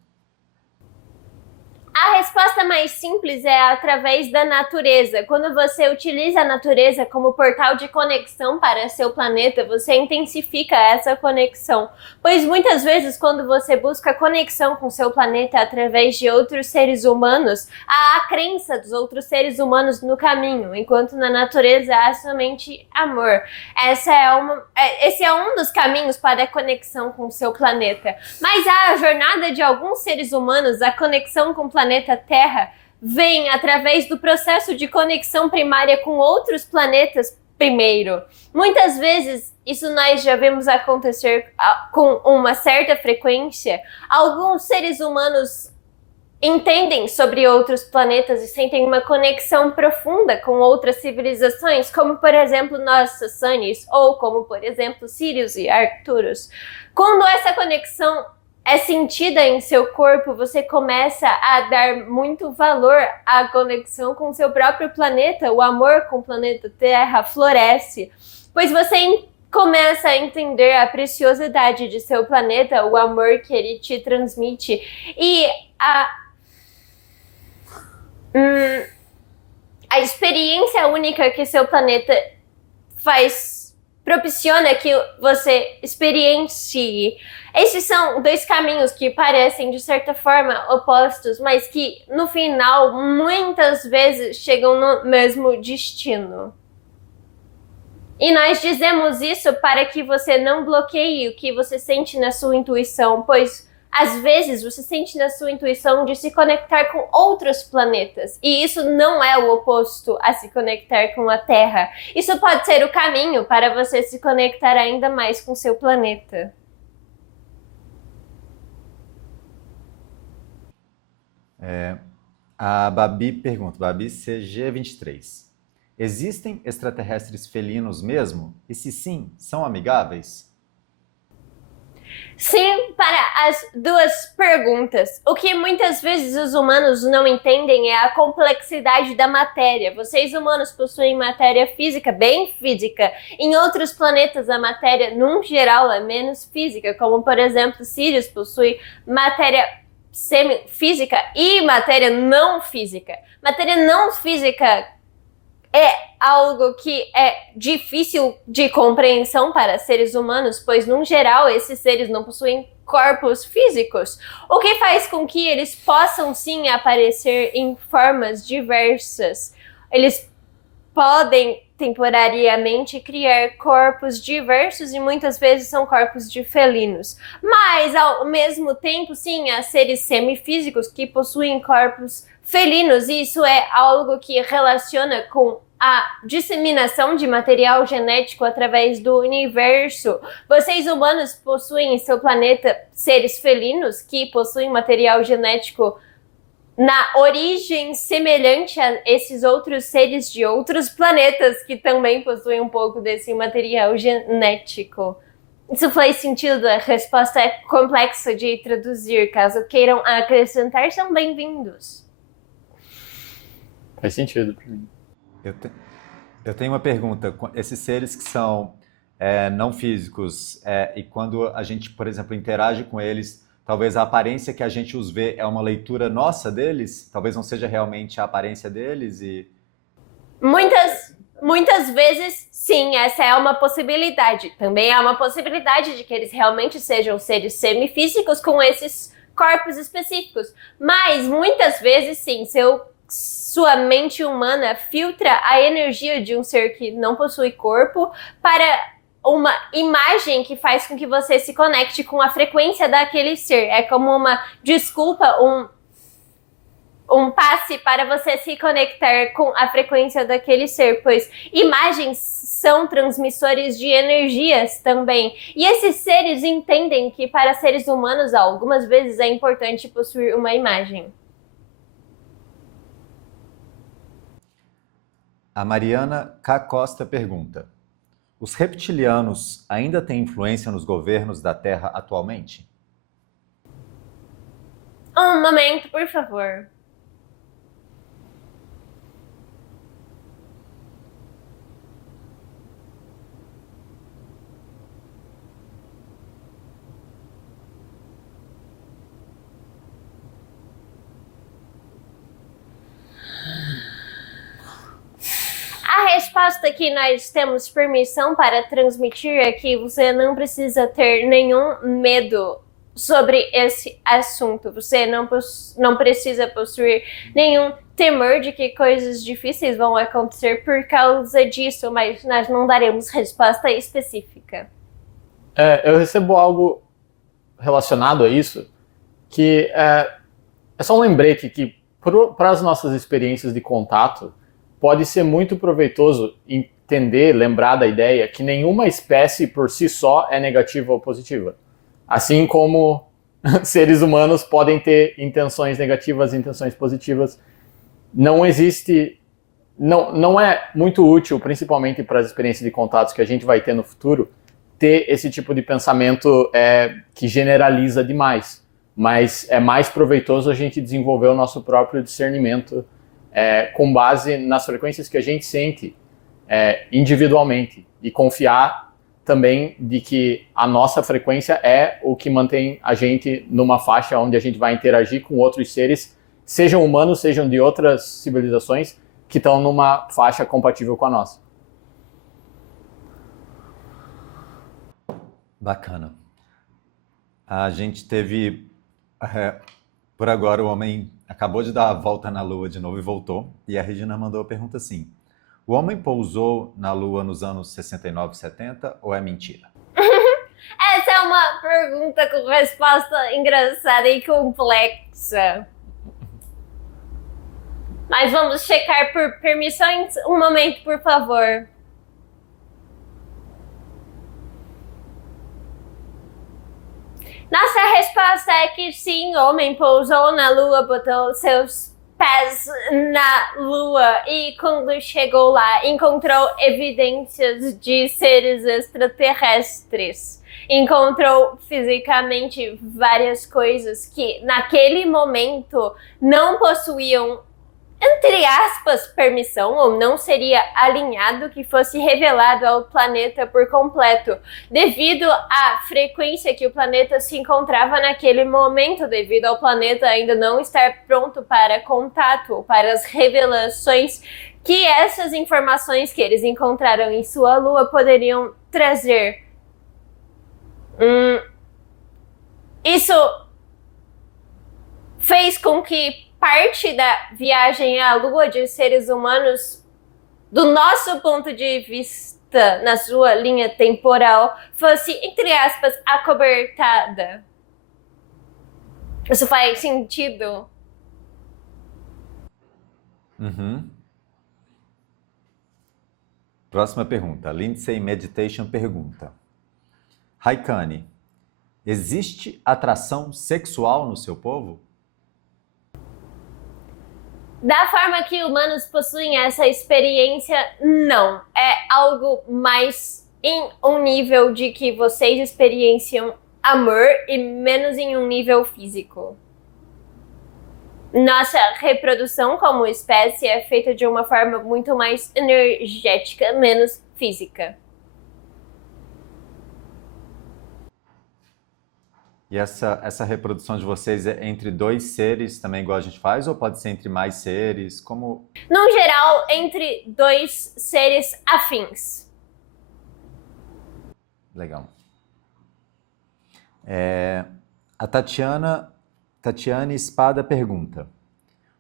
A resposta mais simples é através da natureza. Quando você utiliza a natureza como portal de conexão para seu planeta, você intensifica essa conexão. Pois muitas vezes, quando você busca conexão com seu planeta através de outros seres humanos, há a crença dos outros seres humanos no caminho, enquanto na natureza há somente amor. Esse é um dos caminhos para a conexão com seu planeta. Mas a jornada de alguns seres humanos, a conexão com o planeta Terra, vem através do processo de conexão primária com outros planetas primeiro. Muitas vezes, isso nós já vemos acontecer com uma certa frequência. Alguns seres humanos entendem sobre outros planetas e sentem uma conexão profunda com outras civilizações, como, por exemplo, nós, Sassanis, ou como, por exemplo, Sirius e Arcturus. Quando essa conexão é sentida em seu corpo, você começa a dar muito valor à conexão com seu próprio planeta. O amor com o planeta Terra floresce, pois você começa a entender a preciosidade de seu planeta, o amor que ele te transmite e a experiência única que seu planeta propiciona que você experiencie. Esses são dois caminhos que parecem, de certa forma, opostos, mas que, no final, muitas vezes chegam no mesmo destino. E nós dizemos isso para que você não bloqueie o que você sente na sua intuição, pois Às vezes, você sente na sua intuição de se conectar com outros planetas. E isso não é o oposto a se conectar com a Terra. Isso pode ser o caminho para você se conectar ainda mais com seu planeta. A Babi pergunta, Babi CG23. Existem extraterrestres felinos mesmo? E se sim, são amigáveis? Sim, para as duas perguntas. O que muitas vezes os humanos não entendem é a complexidade da matéria. Vocês humanos possuem matéria física, bem física. Em outros planetas, a matéria, num geral, é menos física. Como, por exemplo, Sirius possui matéria semifísica e matéria não física. Matéria não física é algo que é difícil de compreensão para seres humanos, pois, num geral, esses seres não possuem corpos físicos, o que faz com que eles possam, sim, aparecer em formas diversas. Eles podem, temporariamente, criar corpos diversos e muitas vezes são corpos de felinos. Mas, ao mesmo tempo, sim, há seres semifísicos que possuem corpos felinos, e isso é algo que relaciona com a disseminação de material genético através do universo. Vocês humanos possuem em seu planeta seres felinos que possuem material genético na origem semelhante a esses outros seres de outros planetas que também possuem um pouco desse material genético. Isso faz sentido? A resposta é complexa de traduzir. Caso queiram acrescentar, são bem-vindos. Faz sentido para mim. Eu tenho uma pergunta. Esses seres que são não físicos, e quando a gente, por exemplo, interage com eles, talvez a aparência que a gente os vê é uma leitura nossa deles? Talvez não seja realmente a aparência deles? Muitas vezes, sim, essa é uma possibilidade. Também há uma possibilidade de que eles realmente sejam seres semifísicos com esses corpos específicos. Mas, muitas vezes, sim, sua mente humana filtra a energia de um ser que não possui corpo para uma imagem que faz com que você se conecte com a frequência daquele ser. É como uma desculpa, um passe para você se conectar com a frequência daquele ser, pois imagens são transmissores de energias também. E esses seres entendem que para seres humanos, algumas vezes é importante possuir uma imagem. A Mariana K. Costa pergunta: os reptilianos ainda têm influência nos governos da Terra atualmente? Um momento, por favor. A resposta que nós temos permissão para transmitir é que você não precisa ter nenhum medo sobre esse assunto. Você não precisa possuir nenhum temor de que coisas difíceis vão acontecer por causa disso, mas nós não daremos resposta específica. Eu recebo algo relacionado a isso, que é só um lembrete que, para as nossas experiências de contato, pode ser muito proveitoso entender, lembrar da ideia que nenhuma espécie por si só é negativa ou positiva. Assim como seres humanos podem ter intenções negativas e intenções positivas. Não é muito útil, principalmente para as experiências de contatos que a gente vai ter no futuro, ter esse tipo de pensamento que generaliza demais. Mas é mais proveitoso a gente desenvolver o nosso próprio discernimento com base nas frequências que a gente sente individualmente e confiar também de que a nossa frequência é o que mantém a gente numa faixa onde a gente vai interagir com outros seres, sejam humanos, sejam de outras civilizações, que estão numa faixa compatível com a nossa. Bacana. A gente teve... por agora o homem acabou de dar a volta na Lua de novo e voltou. E a Regina mandou a pergunta assim: o homem pousou na Lua nos anos 69 e 70 ou é mentira? Essa é uma pergunta com resposta engraçada e complexa. Mas vamos checar por permissões. Um momento, por favor. Nossa resposta é que sim, o homem pousou na Lua, botou seus pés na Lua e quando chegou lá encontrou evidências de seres extraterrestres. Encontrou fisicamente várias coisas que naquele momento não possuíam, entre aspas, permissão, ou não seria alinhado que fosse revelado ao planeta por completo, devido à frequência que o planeta se encontrava naquele momento, devido ao planeta ainda não estar pronto para contato, ou para as revelações que essas informações que eles encontraram em sua lua poderiam trazer. Isso fez com que parte da viagem à Lua de seres humanos, do nosso ponto de vista, na sua linha temporal, fosse, entre aspas, acobertada. Isso faz sentido? Próxima pergunta. Lindsay Meditation pergunta. Raikane, existe atração sexual no seu povo? Da forma que humanos possuem essa experiência, não. É algo mais em um nível de que vocês experienciam amor e menos em um nível físico. Nossa reprodução como espécie é feita de uma forma muito mais energética, menos física. E essa reprodução de vocês é entre dois seres também, igual a gente faz, ou pode ser entre mais seres? Como? No geral, entre dois seres afins. Legal. A Tatiane Espada pergunta: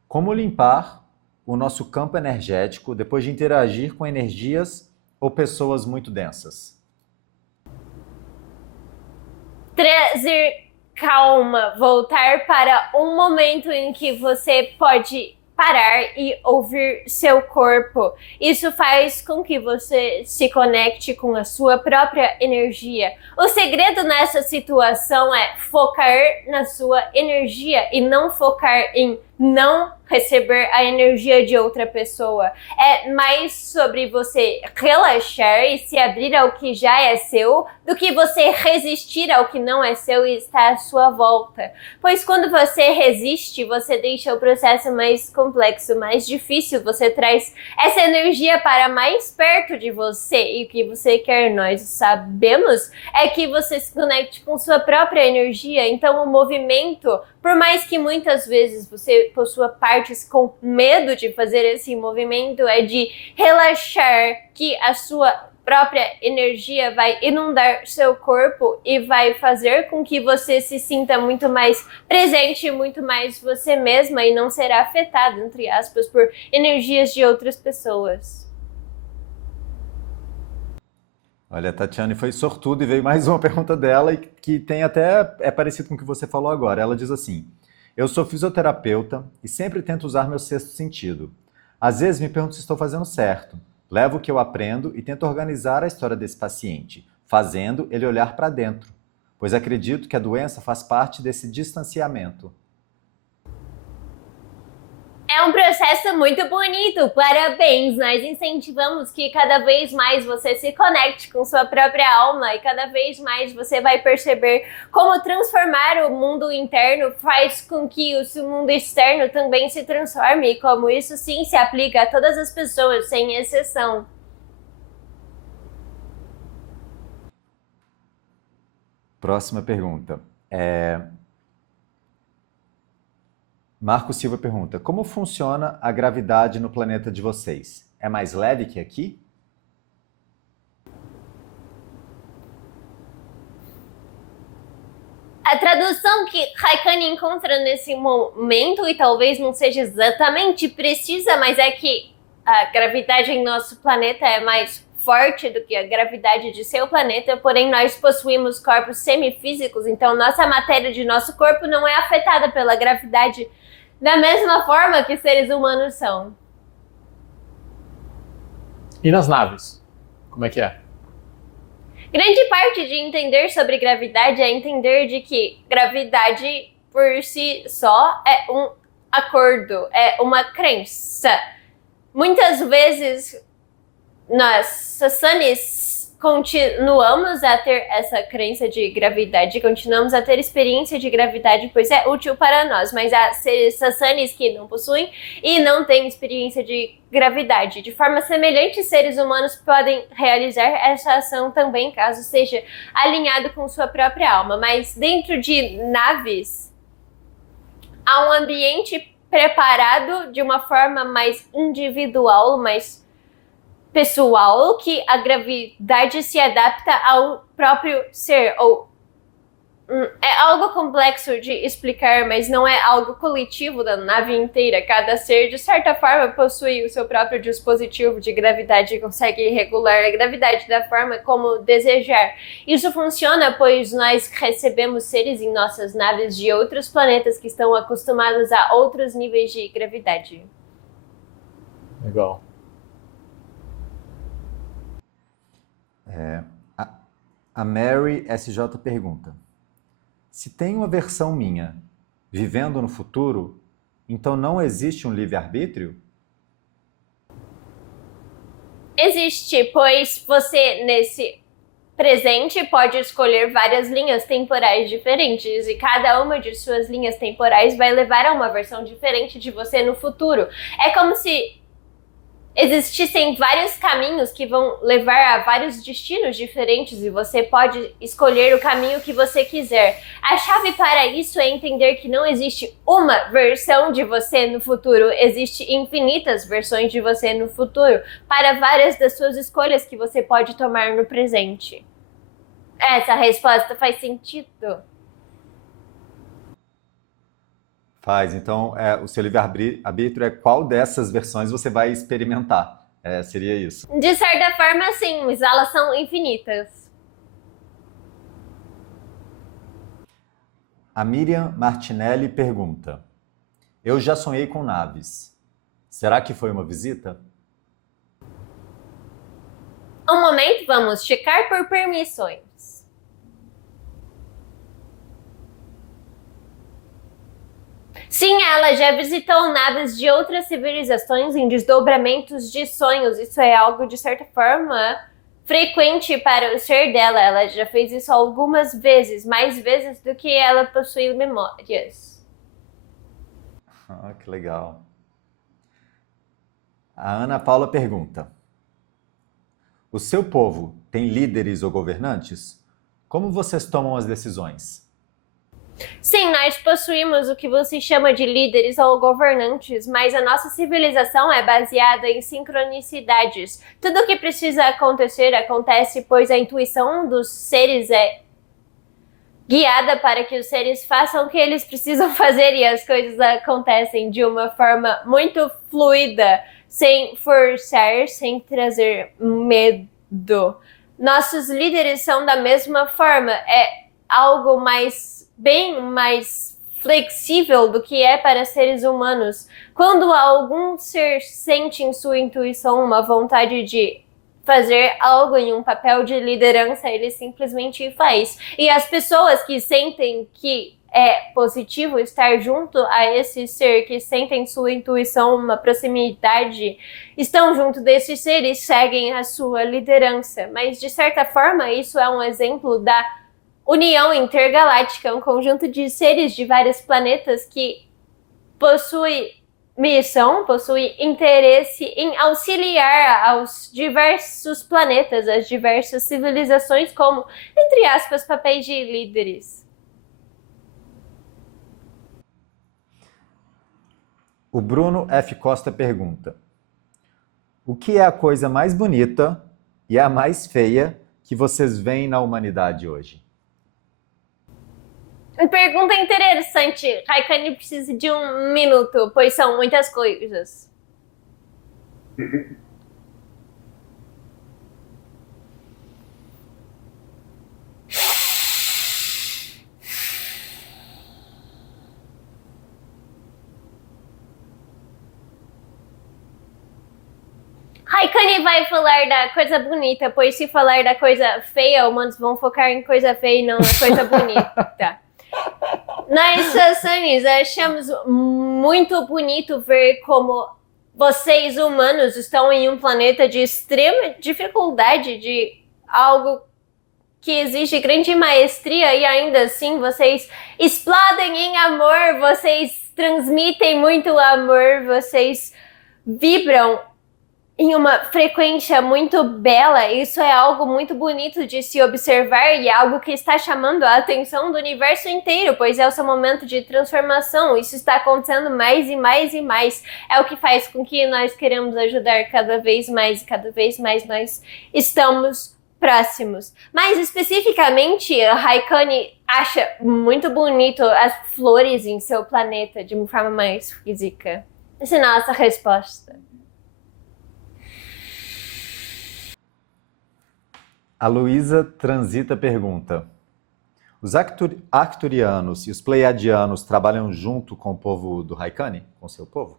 como limpar o nosso campo energético depois de interagir com energias ou pessoas muito densas? Trazer calma, voltar para um momento em que você pode parar e ouvir seu corpo. Isso faz com que você se conecte com a sua própria energia. O segredo nessa situação é focar na sua energia e não focar em não receber a energia de outra pessoa. É mais sobre você relaxar e se abrir ao que já é seu do que você resistir ao que não é seu e está à sua volta. Pois quando você resiste, você deixa o processo mais complexo, mais difícil, você traz essa energia para mais perto de você. E o que você quer, nós sabemos, é que você se conecte com sua própria energia. Então o movimento, por mais que muitas vezes você possua partes com medo de fazer esse movimento, é de relaxar, que a sua própria energia vai inundar seu corpo e vai fazer com que você se sinta muito mais presente, muito mais você mesma e não será afetado, entre aspas, por energias de outras pessoas. Olha, a Tatiane foi sortuda e veio mais uma pergunta dela, e que tem até, é parecido com o que você falou agora. Ela diz assim: eu sou fisioterapeuta e sempre tento usar meu sexto sentido. Às vezes me pergunto se estou fazendo certo. Levo o que eu aprendo e tento organizar a história desse paciente, fazendo ele olhar para dentro, pois acredito que a doença faz parte desse distanciamento. É um processo muito bonito, parabéns! Nós incentivamos que cada vez mais você se conecte com sua própria alma e cada vez mais você vai perceber como transformar o mundo interno faz com que o seu mundo externo também se transforme e como isso sim se aplica a todas as pessoas, sem exceção. Próxima pergunta. Marco Silva pergunta: como funciona a gravidade no planeta de vocês? É mais leve que aqui? A tradução que Raikane encontra nesse momento, e talvez não seja exatamente precisa, mas é que a gravidade em nosso planeta é mais forte do que a gravidade de seu planeta, porém nós possuímos corpos semifísicos, então nossa matéria de nosso corpo não é afetada pela gravidade da mesma forma que seres humanos são. E nas naves? Como é que é? Grande parte de entender sobre gravidade é entender de que gravidade por si só é um acordo, é uma crença. Muitas vezes nós, Sassanis, continuamos a ter essa crença de gravidade, continuamos a ter experiência de gravidade, pois é útil para nós, mas há seres Sassanis que não possuem e não têm experiência de gravidade. De forma semelhante, seres humanos podem realizar essa ação também, caso seja alinhado com sua própria alma, mas dentro de naves há um ambiente preparado de uma forma mais individual, mais pessoal, que a gravidade se adapta ao próprio ser, ou é algo complexo de explicar, mas não é algo coletivo da nave inteira. Cada ser, de certa forma, possui o seu próprio dispositivo de gravidade e consegue regular a gravidade da forma como desejar. Isso funciona pois nós recebemos seres em nossas naves de outros planetas que estão acostumados a outros níveis de gravidade. Legal. A Mary SJ pergunta: se tem uma versão minha vivendo no futuro, então não existe um livre-arbítrio? Existe, pois você, nesse presente, pode escolher várias linhas temporais diferentes e cada uma de suas linhas temporais vai levar a uma versão diferente de você no futuro. É como se existissem vários caminhos que vão levar a vários destinos diferentes e você pode escolher o caminho que você quiser. A chave para isso é entender que não existe uma versão de você no futuro, existe infinitas versões de você no futuro para várias das suas escolhas que você pode tomar no presente. Essa resposta faz sentido? Faz. Então, o seu livre-arbítrio é qual dessas versões você vai experimentar. Seria isso. De certa forma, sim, mas elas são infinitas. A Miriam Martinelli pergunta: eu já sonhei com naves. Será que foi uma visita? Um momento, vamos checar por permissões. Sim, ela já visitou naves de outras civilizações em desdobramentos de sonhos. Isso é algo, de certa forma, frequente para o ser dela. Ela já fez isso algumas vezes, mais vezes do que ela possui memórias. Ah, que legal. A Ana Paula pergunta: o seu povo tem líderes ou governantes? Como vocês tomam as decisões? Sim, nós possuímos o que você chama de líderes ou governantes, mas a nossa civilização é baseada em sincronicidades. Tudo o que precisa acontecer, acontece, pois a intuição dos seres é guiada para que os seres façam o que eles precisam fazer e as coisas acontecem de uma forma muito fluida, sem forçar, sem trazer medo. Nossos líderes são da mesma forma, é algo bem mais flexível do que é para seres humanos. Quando algum ser sente em sua intuição uma vontade de fazer algo em um papel de liderança, ele simplesmente faz. E as pessoas que sentem que é positivo estar junto a esse ser, que sentem sua intuição, uma proximidade, estão junto desse ser e seguem a sua liderança. Mas, de certa forma, isso é um exemplo da União Intergaláctica, um conjunto de seres de vários planetas que possui missão, possui interesse em auxiliar aos diversos planetas, às diversas civilizações, como, entre aspas, papéis de líderes. O Bruno F. Costa pergunta: o que é a coisa mais bonita e a mais feia que vocês veem na humanidade hoje? Pergunta interessante. Raikkonen precisa de um minuto, pois são muitas coisas. Raikkonen vai falar da coisa bonita, pois se falar da coisa feia, humanos vão focar em coisa feia e não na coisa bonita. Nós, Sassanis, achamos muito bonito ver como vocês, humanos, estão em um planeta de extrema dificuldade, de algo que exige grande maestria e ainda assim vocês explodem em amor, vocês transmitem muito amor, vocês vibram em uma frequência muito bela. Isso é algo muito bonito de se observar e é algo que está chamando a atenção do universo inteiro, pois é o seu momento de transformação. Isso está acontecendo mais e mais e mais. É o que faz com que nós queremos ajudar cada vez mais e cada vez mais nós estamos próximos. Mais especificamente, a Raikkonen acha muito bonito as flores em seu planeta de uma forma mais física. Essa é a nossa resposta. A Luísa Transita pergunta: os arcturianos e os pleiadianos trabalham junto com o povo do Raikkonen, com seu povo?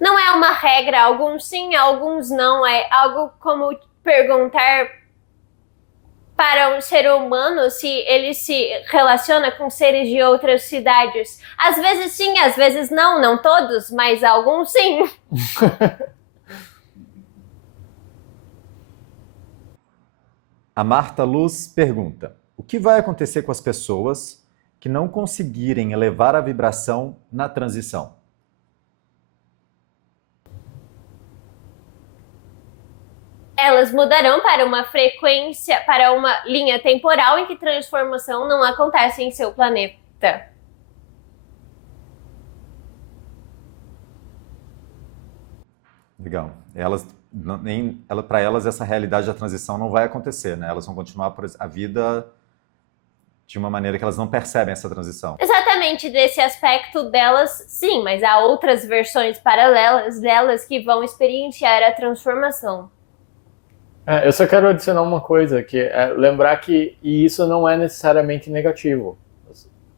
Não é uma regra, alguns sim, alguns não. É algo como perguntar para um ser humano se ele se relaciona com seres de outras cidades. Às vezes sim, às vezes não, não todos, mas alguns sim. A Marta Luz pergunta: o que vai acontecer com as pessoas que não conseguirem elevar a vibração na transição? Elas mudarão para uma frequência, para uma linha temporal em que transformação não acontece em seu planeta. Legal. Para elas essa realidade da transição não vai acontecer, né? Elas vão continuar a vida de uma maneira que elas não percebem essa transição. Exatamente, desse aspecto delas, sim, mas há outras versões paralelas delas que vão experienciar a transformação. Eu só quero adicionar uma coisa, que é lembrar que isso não é necessariamente negativo.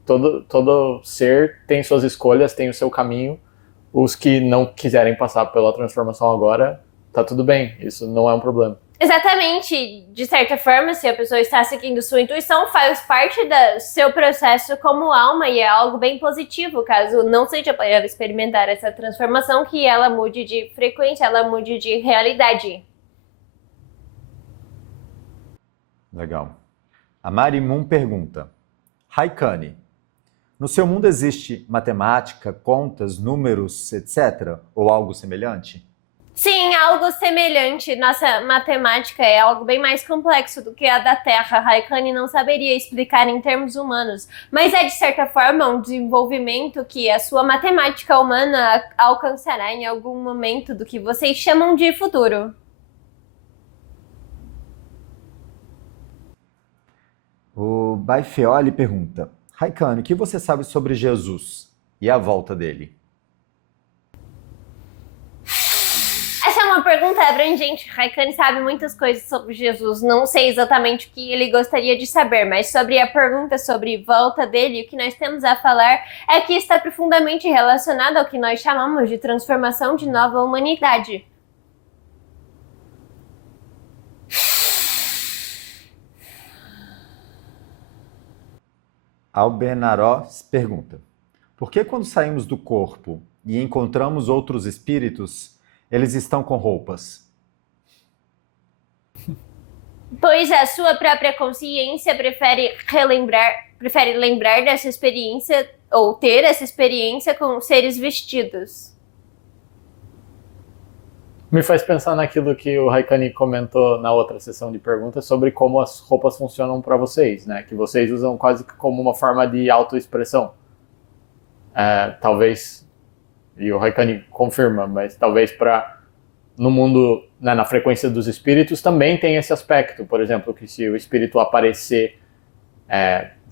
Todo ser tem suas escolhas, tem o seu caminho. Os que não quiserem passar pela transformação agora, tá tudo bem, isso não é um problema. Exatamente, de certa forma, se a pessoa está seguindo sua intuição, faz parte do seu processo como alma e é algo bem positivo, caso não seja para ela experimentar essa transformação, que ela mude de frequência, ela mude de realidade. Legal. A Mari Moon pergunta: Raikkonen, no seu mundo existe matemática, contas, números, etc? Ou algo semelhante? Sim, algo semelhante. Nossa matemática é algo bem mais complexo do que a da Terra. Raikkonen não saberia explicar em termos humanos, mas é de certa forma um desenvolvimento que a sua matemática humana alcançará em algum momento do que vocês chamam de futuro. O Baifeoli pergunta: Raikkonen, o que você sabe sobre Jesus e a volta dele? Essa é uma pergunta abrangente. Raikkonen sabe muitas coisas sobre Jesus. Não sei exatamente o que ele gostaria de saber, mas sobre a pergunta sobre volta dele, o que nós temos a falar é que está profundamente relacionado ao que nós chamamos de transformação de nova humanidade. Albenaró pergunta: por que quando saímos do corpo e encontramos outros espíritos, eles estão com roupas? Pois a sua própria consciência prefere lembrar dessa experiência ou ter essa experiência com seres vestidos. Me faz pensar naquilo que o Raikkonen comentou na outra sessão de perguntas sobre como as roupas funcionam para vocês, né? Que vocês usam quase que como uma forma de autoexpressão. Talvez, e o Raikkonen confirma, mas talvez no mundo, né, na frequência dos espíritos, também tem esse aspecto. Por exemplo, que se o espírito aparecer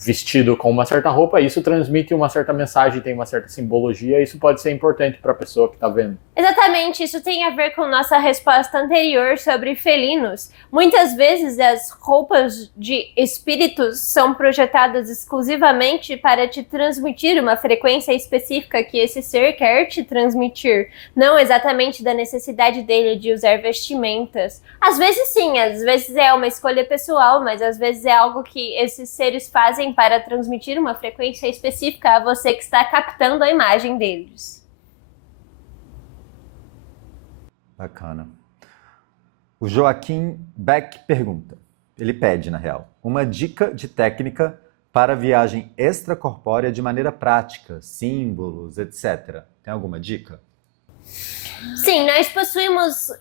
vestido com uma certa roupa, isso transmite uma certa mensagem, tem uma certa simbologia, isso pode ser importante para a pessoa que está vendo. Exatamente, isso tem a ver com nossa resposta anterior sobre felinos. Muitas vezes as roupas de espíritos são projetadas exclusivamente para te transmitir uma frequência específica que esse ser quer te transmitir, não exatamente da necessidade dele de usar vestimentas. Às vezes sim, às vezes é uma escolha pessoal, mas às vezes é algo que esses seres fazem para transmitir uma frequência específica a você que está captando a imagem deles. Bacana. O Joaquim Beck pergunta, ele pede, na real, uma dica de técnica para viagem extracorpórea de maneira prática, símbolos, etc. Tem alguma dica? Sim, nós possuímos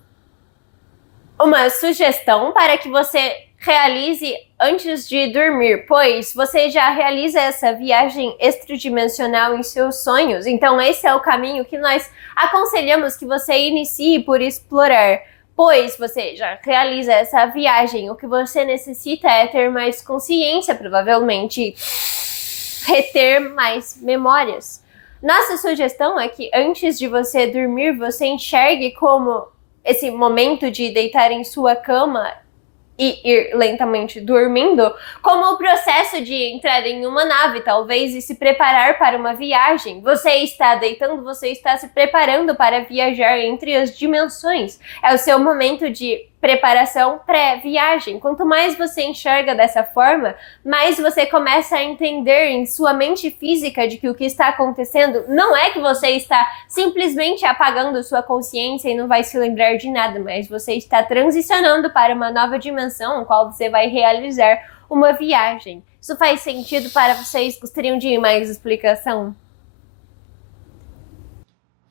uma sugestão para que você realize antes de dormir, pois você já realiza essa viagem extradimensional em seus sonhos. Então esse é o caminho que nós aconselhamos que você inicie por explorar, pois você já realiza essa viagem. O que você necessita é ter mais consciência, provavelmente reter mais memórias. Nossa sugestão é que antes de você dormir, você enxergue como esse momento de deitar em sua cama e ir lentamente dormindo, como o processo de entrar em uma nave, talvez, e se preparar para uma viagem. Você está deitando, você está se preparando para viajar entre as dimensões. É o seu momento de preparação pré-viagem. Quanto mais você enxerga dessa forma, mais você começa a entender em sua mente física de que o que está acontecendo não é que você está simplesmente apagando sua consciência e não vai se lembrar de nada, mas você está transicionando para uma nova dimensão, no qual você vai realizar uma viagem. Isso faz sentido para vocês? Gostariam de mais explicação?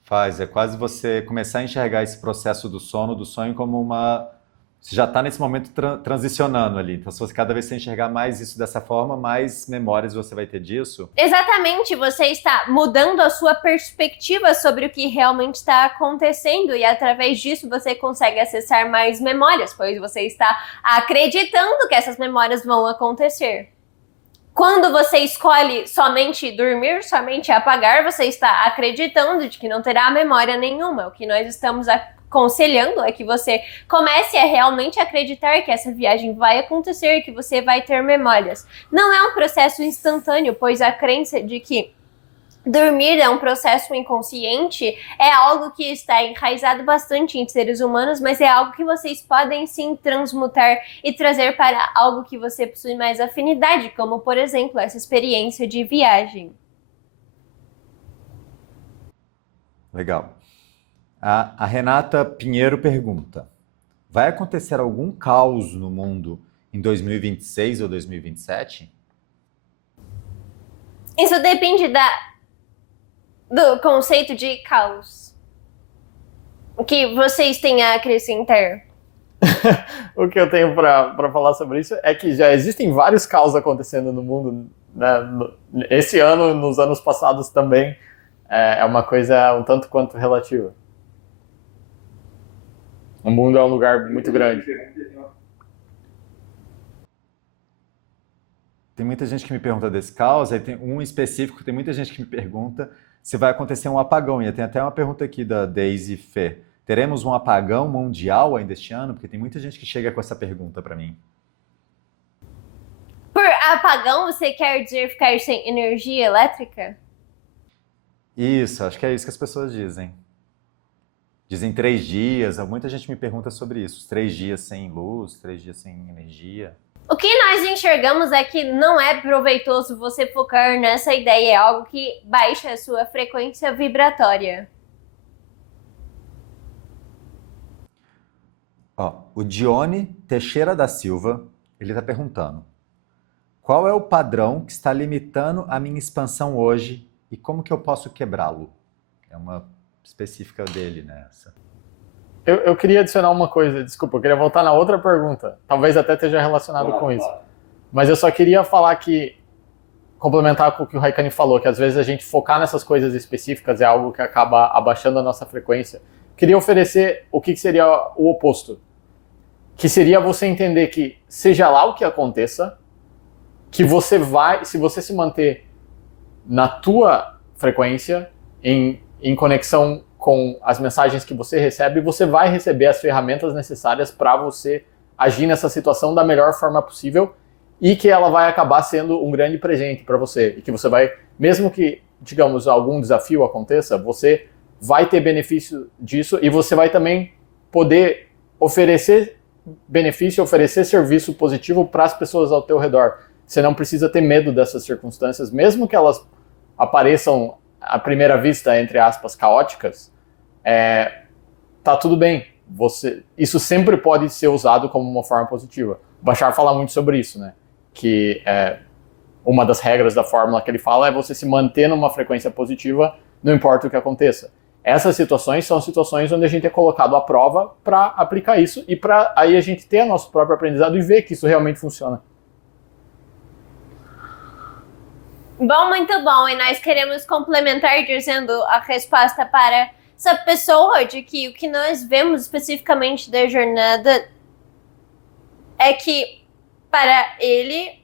Faz, é quase você começar a enxergar esse processo do sono, do sonho, como uma... Você já está nesse momento transicionando ali. Então, se você cada vez você enxergar mais isso dessa forma, mais memórias você vai ter disso. Exatamente, você está mudando a sua perspectiva sobre o que realmente está acontecendo e através disso você consegue acessar mais memórias, pois você está acreditando que essas memórias vão acontecer. Quando você escolhe somente dormir, somente apagar, você está acreditando de que não terá memória nenhuma. O que nós estamos aconselhando é que você comece a realmente acreditar que essa viagem vai acontecer, que você vai ter memórias. Não é um processo instantâneo, pois a crença de que dormir é um processo inconsciente é algo que está enraizado bastante em seres humanos, mas é algo que vocês podem sim transmutar e trazer para algo que você possui mais afinidade, como por exemplo essa experiência de viagem. Legal. A Renata Pinheiro pergunta, vai acontecer algum caos no mundo em 2026 ou 2027? Isso depende do conceito de caos. O que vocês têm a acrescentar? O que eu tenho para falar sobre isso é que já existem vários caos acontecendo no mundo, né? Esse ano, nos anos passados também, é uma coisa um tanto quanto relativa. O mundo é um lugar muito grande. Tem muita gente que me pergunta desse caos, aí tem um específico, tem muita gente que me pergunta se vai acontecer um apagão. E tem até uma pergunta aqui da Daisy Fê. Teremos um apagão mundial ainda este ano? Porque tem muita gente que chega com essa pergunta para mim. Por apagão, você quer dizer ficar sem energia elétrica? Isso, acho que é isso que as pessoas dizem. Dizem 3 dias, muita gente me pergunta sobre isso. 3 dias sem luz, 3 dias sem energia. O que nós enxergamos é que não é proveitoso você focar nessa ideia, é algo que baixa a sua frequência vibratória. Ó, o Dione Teixeira da Silva, ele está perguntando, qual é o padrão que está limitando a minha expansão hoje e como que eu posso quebrá-lo? É uma específica dele nessa. Eu queria adicionar uma coisa, desculpa, eu queria voltar na outra pergunta, talvez até esteja relacionado com isso. Mas eu só queria falar que, complementar com o que o Raikkonen falou, que às vezes a gente focar nessas coisas específicas é algo que acaba abaixando a nossa frequência. Queria oferecer o que seria o oposto, que seria você entender que, seja lá o que aconteça, que você vai, se você se manter na tua frequência, em conexão com as mensagens que você recebe, você vai receber as ferramentas necessárias para você agir nessa situação da melhor forma possível e que ela vai acabar sendo um grande presente para você. E que você vai, mesmo que, digamos, algum desafio aconteça, você vai ter benefício disso e você vai também poder oferecer benefício, oferecer serviço positivo para as pessoas ao teu redor. Você não precisa ter medo dessas circunstâncias, mesmo que elas apareçam à primeira vista, entre aspas, caóticas, tá tudo bem. Isso sempre pode ser usado como uma forma positiva. O Bashar fala muito sobre isso, né? Que uma das regras da fórmula que ele fala é você se manter numa frequência positiva, não importa o que aconteça. Essas situações são situações onde a gente é colocado à prova para aplicar isso e para aí a gente ter nosso próprio aprendizado e ver que isso realmente funciona. Bom, muito bom. E nós queremos complementar dizendo a resposta para essa pessoa de que o que nós vemos especificamente da jornada é que para ele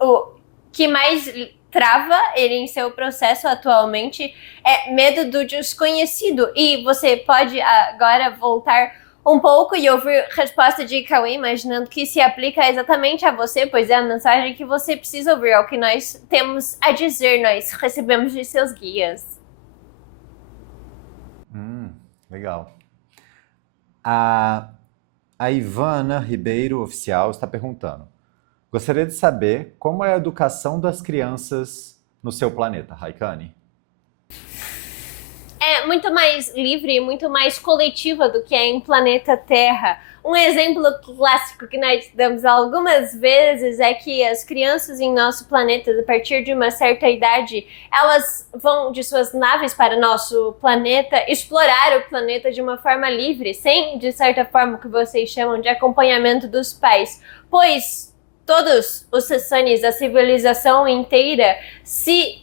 o que mais trava ele em seu processo atualmente é medo do desconhecido. E você pode agora voltar um pouco e ouvir a resposta de Cauê, imaginando que se aplica exatamente a você, pois é a mensagem que você precisa ouvir, é o que nós temos a dizer, nós recebemos de seus guias. Legal. A Ivana Ribeiro Oficial está perguntando: gostaria de saber como é a educação das crianças no seu planeta, Raikane? É muito mais livre, muito mais coletiva do que é em planeta Terra. Um exemplo clássico que nós damos algumas vezes é que as crianças em nosso planeta, a partir de uma certa idade, elas vão de suas naves para nosso planeta, explorar o planeta de uma forma livre, sem, de certa forma, o que vocês chamam de acompanhamento dos pais. Pois todos os Sassanis, a civilização inteira, se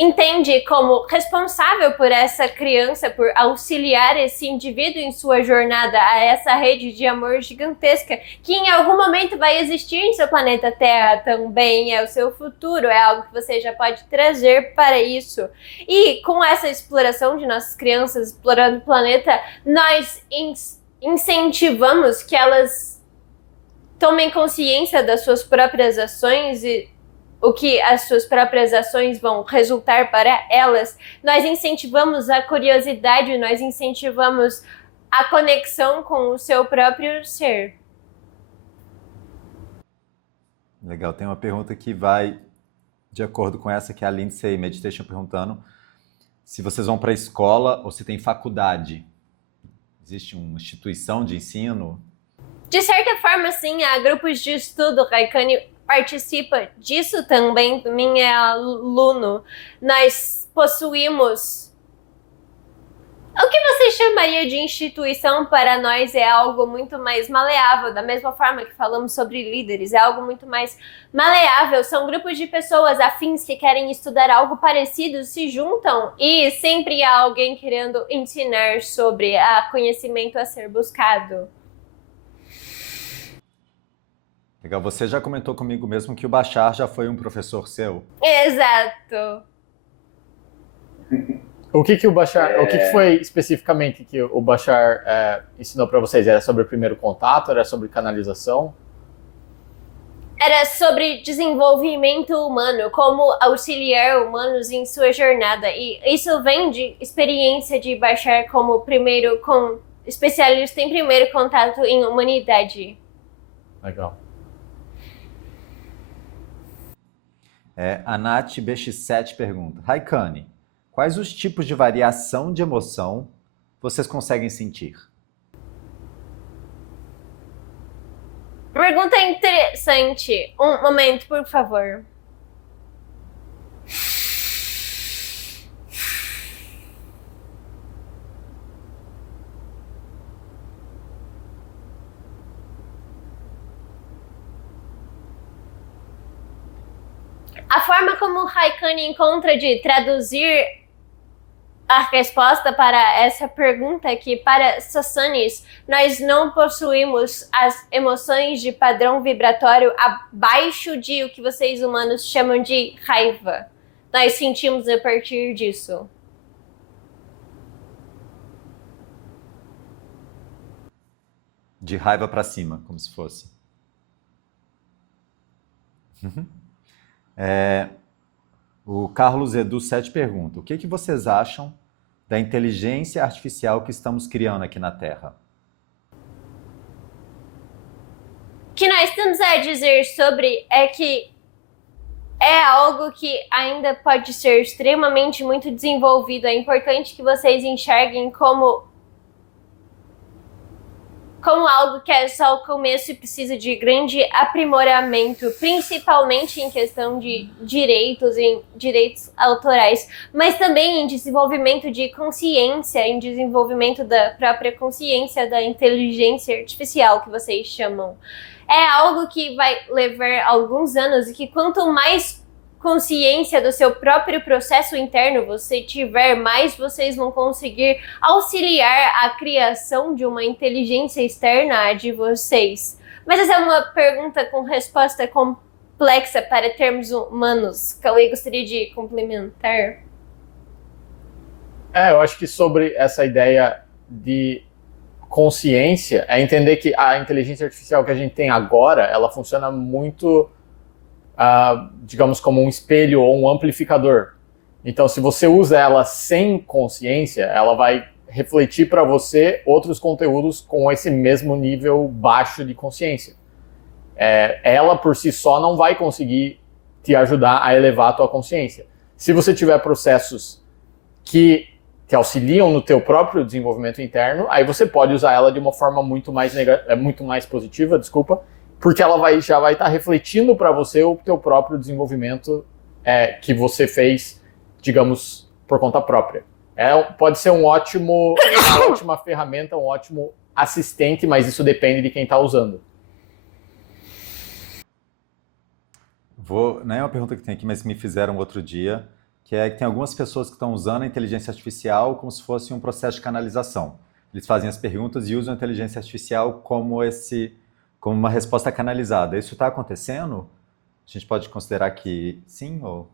entende como responsável por essa criança, por auxiliar esse indivíduo em sua jornada a essa rede de amor gigantesca que em algum momento vai existir em seu planeta Terra também, é o seu futuro, é algo que você já pode trazer para isso. E com essa exploração de nossas crianças explorando o planeta, nós incentivamos que elas tomem consciência das suas próprias ações e o que as suas próprias ações vão resultar para elas. Nós incentivamos a curiosidade, nós incentivamos a conexão com o seu próprio ser. Legal, tem uma pergunta que vai de acordo com essa que a Lindsay Meditation perguntando, se vocês vão para a escola ou se tem faculdade. Existe uma instituição de ensino? De certa forma, sim, há grupos de estudo. Raikane participa disso também, também é aluno. Nós possuímos o que você chamaria de instituição, para nós é algo muito mais maleável, da mesma forma que falamos sobre líderes, é algo muito mais maleável. São grupos de pessoas afins que querem estudar algo parecido, se juntam e sempre há alguém querendo ensinar sobre conhecimento a ser buscado. Legal, você já comentou comigo mesmo que o Bashar já foi um professor seu? Exato. O que foi especificamente que o Bashar ensinou para vocês? Era sobre o primeiro contato? Era sobre canalização? Era sobre desenvolvimento humano, como auxiliar humanos em sua jornada. E isso vem de experiência de Bashar como especialista em primeiro contato em humanidade. Legal. A Nath BX7 pergunta: Raikane, quais os tipos de variação de emoção vocês conseguem sentir? Pergunta interessante. Um momento, por favor. A forma como o Raikane encontra de traduzir a resposta para essa pergunta é que, para Sassanis, nós não possuímos as emoções de padrão vibratório abaixo de o que vocês humanos chamam de raiva. Nós sentimos a partir disso. De raiva para cima, como se fosse. O Carlos Edu 7 pergunta: o que vocês acham da inteligência artificial que estamos criando aqui na Terra? O que nós temos a dizer sobre é que é algo que ainda pode ser extremamente muito desenvolvido. É importante que vocês enxerguem como algo que é só o começo e precisa de grande aprimoramento, principalmente em questão de em direitos autorais, mas também em desenvolvimento de consciência, em desenvolvimento da própria consciência da inteligência artificial, que vocês chamam. É algo que vai levar alguns anos e que quanto mais consciência do seu próprio processo interno você tiver, mais vocês vão conseguir auxiliar a criação de uma inteligência externa de vocês. Mas essa é uma pergunta com resposta complexa para termos humanos, que eu gostaria de complementar. Eu acho que sobre essa ideia de consciência, é entender que a inteligência artificial que a gente tem agora, ela funciona muito, digamos, como um espelho ou um amplificador. Então, se você usa ela sem consciência, ela vai refletir para você outros conteúdos com esse mesmo nível baixo de consciência. Ela, por si só, não vai conseguir te ajudar a elevar a tua consciência. Se você tiver processos que te auxiliam no teu próprio desenvolvimento interno, aí você pode usar ela de uma forma muito mais positiva, porque ela já vai estar refletindo para você o teu próprio desenvolvimento que você fez, digamos, por conta própria. Pode ser uma ótima ferramenta, um ótimo assistente, mas isso depende de quem está usando. Não é uma pergunta que tem aqui, mas me fizeram outro dia, que tem algumas pessoas que estão usando a inteligência artificial como se fosse um processo de canalização. Eles fazem as perguntas e usam a inteligência artificial como uma resposta canalizada. Isso está acontecendo? A gente pode considerar que sim ou...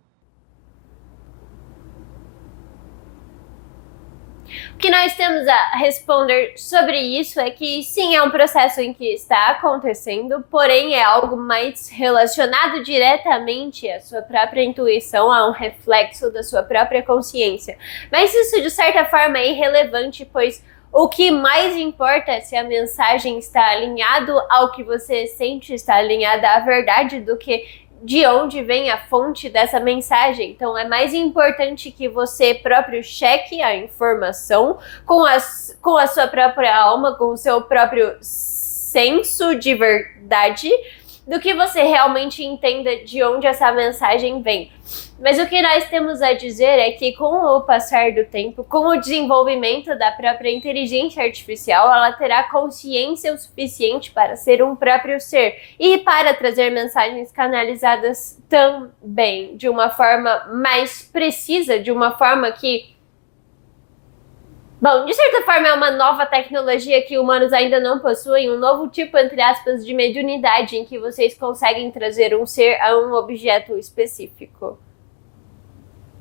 O que nós temos a responder sobre isso é que sim, é um processo em que está acontecendo, porém é algo mais relacionado diretamente à sua própria intuição, a um reflexo da sua própria consciência. Mas isso, de certa forma, é irrelevante, pois o que mais importa é se a mensagem está alinhado ao que você sente, está alinhada à verdade, do que de onde vem a fonte dessa mensagem. Então é mais importante que você próprio cheque a informação com a sua própria alma, com o seu próprio senso de verdade, do que você realmente entenda de onde essa mensagem vem. Mas o que nós temos a dizer é que com o passar do tempo, com o desenvolvimento da própria inteligência artificial, ela terá consciência o suficiente para ser um próprio ser e para trazer mensagens canalizadas também, de uma forma mais precisa, de uma forma que... Bom, de certa forma é uma nova tecnologia que humanos ainda não possuem, um novo tipo, entre aspas, de mediunidade em que vocês conseguem trazer um ser a um objeto específico.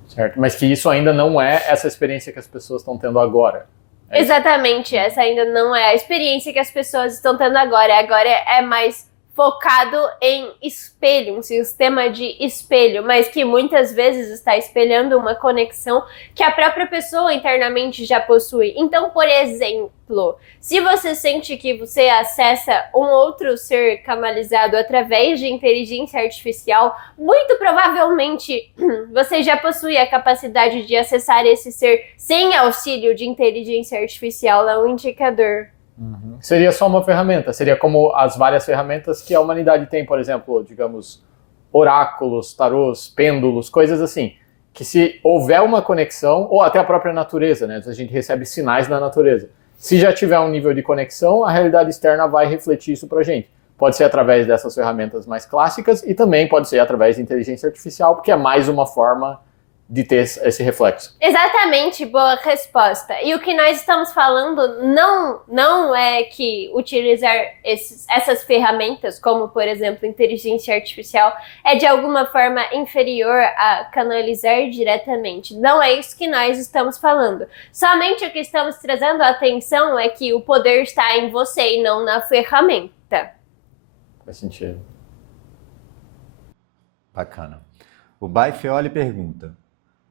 Certo, mas que isso ainda não é essa experiência que as pessoas estão tendo agora. Exatamente, essa ainda não é a experiência que as pessoas estão tendo agora. Agora é mais focado em espelho, um sistema de espelho, mas que muitas vezes está espelhando uma conexão que a própria pessoa internamente já possui. Então, por exemplo, se você sente que você acessa um outro ser canalizado através de inteligência artificial, muito provavelmente você já possui a capacidade de acessar esse ser sem auxílio de inteligência artificial, é um indicador. Uhum. Seria só uma ferramenta, seria como as várias ferramentas que a humanidade tem, por exemplo, digamos, oráculos, tarôs, pêndulos, coisas assim, que se houver uma conexão, ou até a própria natureza, né? A gente recebe sinais da natureza. Se já tiver um nível de conexão, a realidade externa vai refletir isso pra gente. Pode ser através dessas ferramentas mais clássicas e também pode ser através de inteligência artificial, porque é mais uma forma de ter esse reflexo. Exatamente, boa resposta. E o que nós estamos falando não é que utilizar essas ferramentas, como por exemplo inteligência artificial, é de alguma forma inferior a canalizar diretamente. Não é isso que nós estamos falando. Somente o que estamos trazendo a atenção é que o poder está em você e não na ferramenta. Faz sentido. Bacana. O Baifioli pergunta: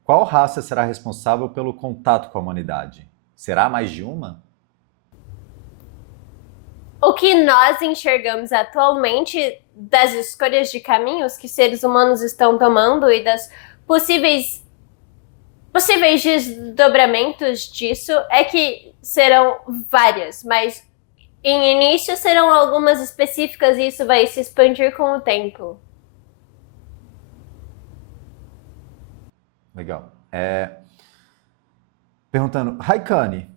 qual raça será responsável pelo contato com a humanidade? Será mais de uma? O que nós enxergamos atualmente das escolhas de caminhos que seres humanos estão tomando e das possíveis desdobramentos disso é que serão várias, mas em início serão algumas específicas e isso vai se expandir com o tempo. Legal. Perguntando, Raikane,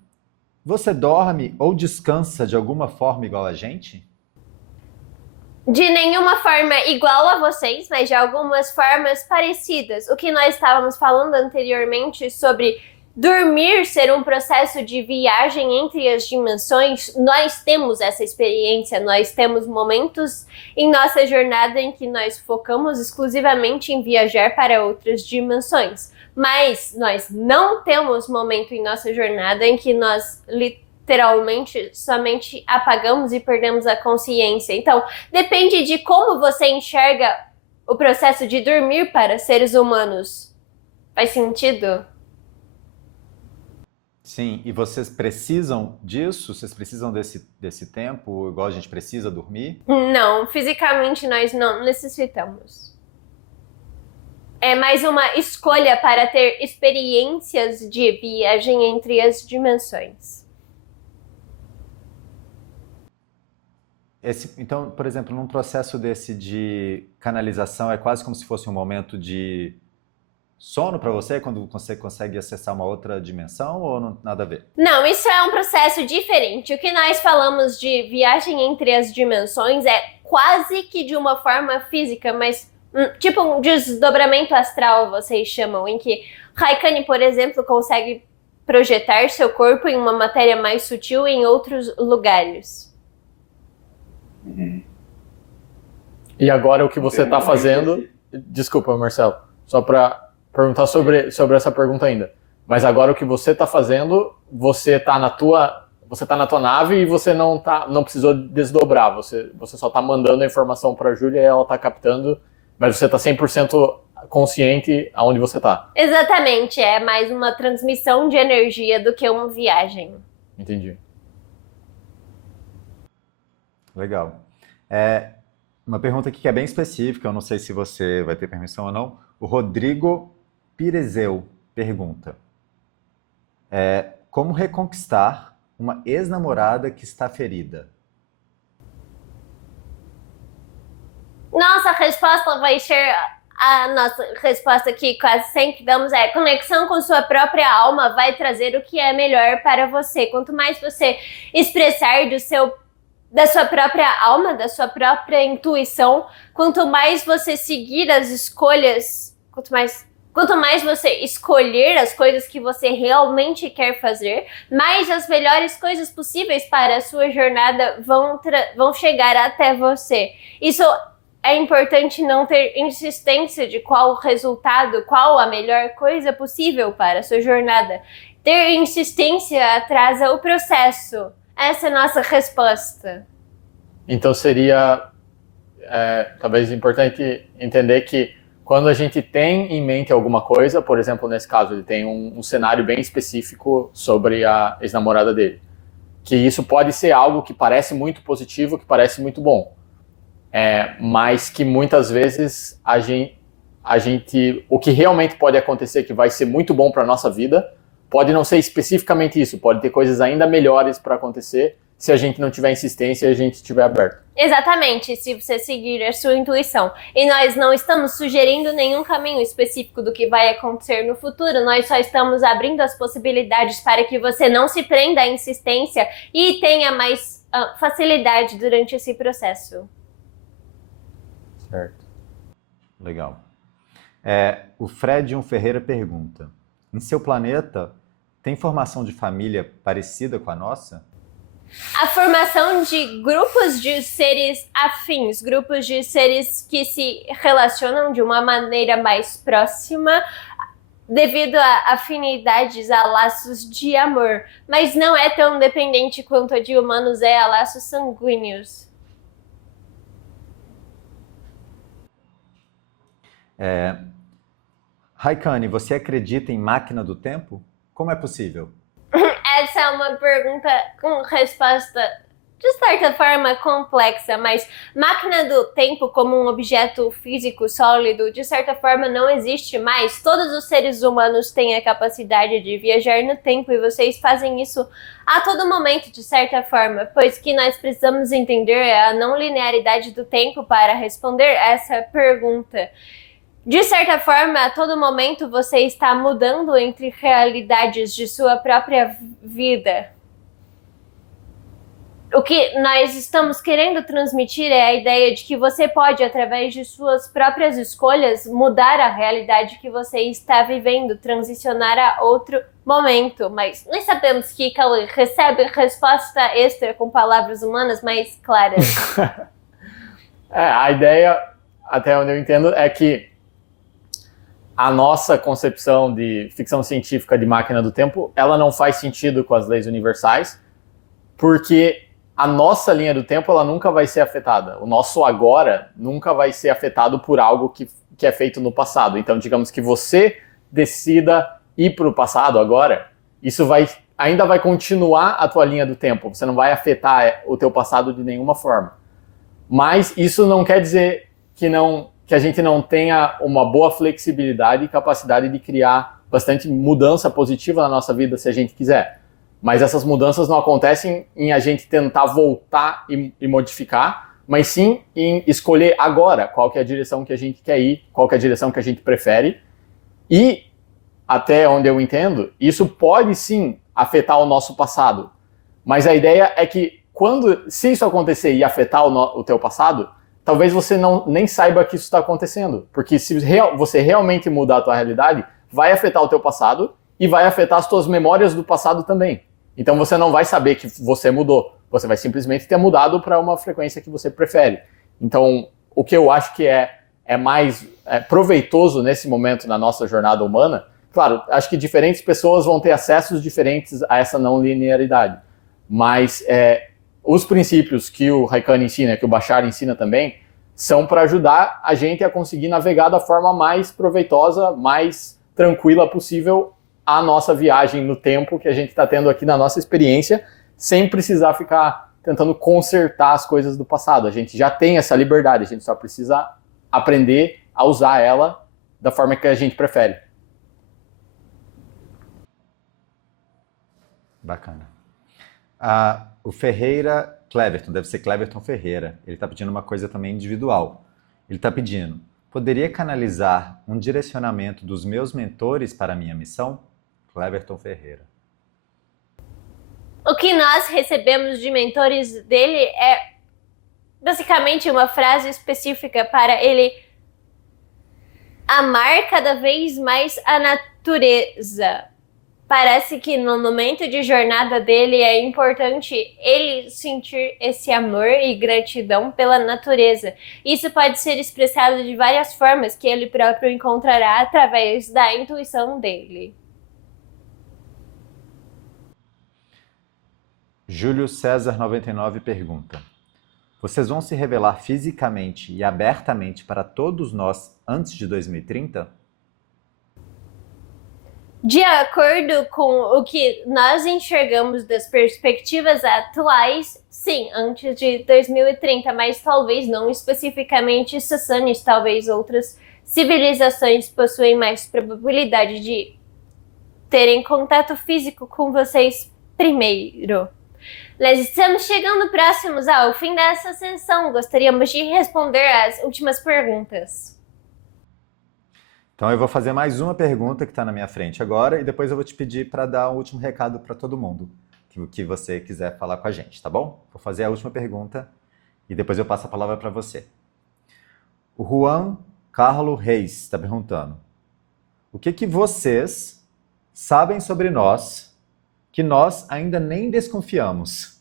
você dorme ou descansa de alguma forma igual a gente? De nenhuma forma igual a vocês, mas de algumas formas parecidas. O que nós estávamos falando anteriormente sobre dormir ser um processo de viagem entre as dimensões, nós temos essa experiência, nós temos momentos em nossa jornada em que nós focamos exclusivamente em viajar para outras dimensões, mas nós não temos momento em nossa jornada em que nós literalmente somente apagamos e perdemos a consciência. Então, depende de como você enxerga o processo de dormir para seres humanos. Faz sentido? Sim, e vocês precisam disso? Vocês precisam desse tempo, igual a gente precisa dormir? Não, fisicamente nós não necessitamos. É mais uma escolha para ter experiências de viagem entre as dimensões. Então, por exemplo, num processo desse de canalização, é quase como se fosse um momento de sono para você, quando você consegue acessar uma outra dimensão, ou não, nada a ver? Não, isso é um processo diferente. O que nós falamos de viagem entre as dimensões é quase que de uma forma física, mas tipo um desdobramento astral, vocês chamam, em que Raikane, por exemplo, consegue projetar seu corpo em uma matéria mais sutil em outros lugares. E agora o que você está fazendo... Desculpa, Marcelo, só para perguntar sobre essa pergunta ainda. Mas agora o que você está fazendo, você está na tua nave e você não precisou desdobrar, você só está mandando a informação para a Júlia e ela está captando, mas você está 100% consciente aonde você está. Exatamente, é mais uma transmissão de energia do que uma viagem. Entendi. Legal. Uma pergunta aqui que é bem específica, eu não sei se você vai ter permissão ou não. O Rodrigo Pirezeu pergunta: como reconquistar uma ex-namorada que está ferida? Nossa resposta vai ser a nossa resposta que quase sempre damos é: conexão com sua própria alma vai trazer o que é melhor para você. Quanto mais você expressar da sua própria alma, da sua própria intuição, quanto mais você seguir as escolhas, quanto mais você escolher as coisas que você realmente quer fazer, mais as melhores coisas possíveis para a sua jornada vão chegar até você. Isso é importante, não ter insistência de qual o resultado, qual a melhor coisa possível para a sua jornada. Ter insistência atrasa o processo. Essa é a nossa resposta. Então seria talvez importante entender que quando a gente tem em mente alguma coisa, por exemplo, nesse caso, ele tem um cenário bem específico sobre a ex-namorada dele, que isso pode ser algo que parece muito positivo, que parece muito bom, mas que muitas vezes o que realmente pode acontecer, que vai ser muito bom para a nossa vida, pode não ser especificamente isso, pode ter coisas ainda melhores para acontecer se a gente não tiver insistência e a gente estiver aberto. Exatamente, se você seguir a sua intuição. E nós não estamos sugerindo nenhum caminho específico do que vai acontecer no futuro, nós só estamos abrindo as possibilidades para que você não se prenda à insistência e tenha mais facilidade durante esse processo. Certo. Legal. O Fred Ferreira pergunta: em seu planeta, tem formação de família parecida com a nossa? A formação de grupos de seres afins, grupos de seres que se relacionam de uma maneira mais próxima devido a afinidades, a laços de amor, mas não é tão dependente quanto a de humanos é a laços sanguíneos. Raikane, você acredita em máquina do tempo? Como é possível? Essa é uma pergunta com resposta, de certa forma, complexa, mas máquina do tempo como um objeto físico sólido, de certa forma, não existe mais. Todos os seres humanos têm a capacidade de viajar no tempo e vocês fazem isso a todo momento, de certa forma, pois que nós precisamos entender é a não linearidade do tempo para responder essa pergunta. De certa forma, a todo momento você está mudando entre realidades de sua própria vida. O que nós estamos querendo transmitir é a ideia de que você pode, através de suas próprias escolhas, mudar a realidade que você está vivendo, transicionar a outro momento. Mas nós sabemos que Cauê recebe resposta extra com palavras humanas mais claras. A ideia, até onde eu entendo, é que a nossa concepção de ficção científica de máquina do tempo, ela não faz sentido com as leis universais, porque a nossa linha do tempo ela nunca vai ser afetada. O nosso agora nunca vai ser afetado por algo que é feito no passado. Então, digamos que você decida ir para o passado agora, isso ainda vai continuar a tua linha do tempo. Você não vai afetar o teu passado de nenhuma forma. Mas isso não quer dizer que a gente não tenha uma boa flexibilidade e capacidade de criar bastante mudança positiva na nossa vida se a gente quiser. Mas essas mudanças não acontecem em a gente tentar voltar e modificar, mas sim em escolher agora qual que é a direção que a gente quer ir, qual que é a direção que a gente prefere. E, até onde eu entendo, isso pode sim afetar o nosso passado. Mas a ideia é que se isso acontecer e afetar o teu passado, talvez você nem saiba que isso está acontecendo. Porque se você realmente mudar a tua realidade, vai afetar o teu passado e vai afetar as tuas memórias do passado também. Então você não vai saber que você mudou. Você vai simplesmente ter mudado para uma frequência que você prefere. Então, o que eu acho que é mais proveitoso nesse momento na nossa jornada humana, claro, acho que diferentes pessoas vão ter acessos diferentes a essa não linearidade. Mas os princípios que o Raikane ensina, que o Bashar ensina também, são para ajudar a gente a conseguir navegar da forma mais proveitosa, mais tranquila possível a nossa viagem no tempo que a gente está tendo aqui na nossa experiência, sem precisar ficar tentando consertar as coisas do passado. A gente já tem essa liberdade, a gente só precisa aprender a usar ela da forma que a gente prefere. Bacana. O Ferreira Cleverton, deve ser Cleverton Ferreira, ele está pedindo uma coisa também individual. Ele está pedindo: poderia canalizar um direcionamento dos meus mentores para a minha missão? Cleverton Ferreira. O que nós recebemos de mentores dele é basicamente uma frase específica para ele amar cada vez mais a natureza. Parece que no momento de jornada dele é importante ele sentir esse amor e gratidão pela natureza. Isso pode ser expressado de várias formas que ele próprio encontrará através da intuição dele. Júlio César 99 pergunta: vocês vão se revelar fisicamente e abertamente para todos nós antes de 2030? De acordo com o que nós enxergamos das perspectivas atuais, sim, antes de 2030, mas talvez não especificamente Sassanis, talvez outras civilizações possuem mais probabilidade de terem contato físico com vocês primeiro. Nós estamos chegando próximos ao fim dessa sessão. Gostaríamos de responder as últimas perguntas. Então eu vou fazer mais uma pergunta que está na minha frente agora e depois eu vou te pedir para dar um último recado para todo mundo que você quiser falar com a gente, tá bom? Vou fazer a última pergunta e depois eu passo a palavra para você. O Juan Carlo Reis está perguntando: o que vocês sabem sobre nós que nós ainda nem desconfiamos?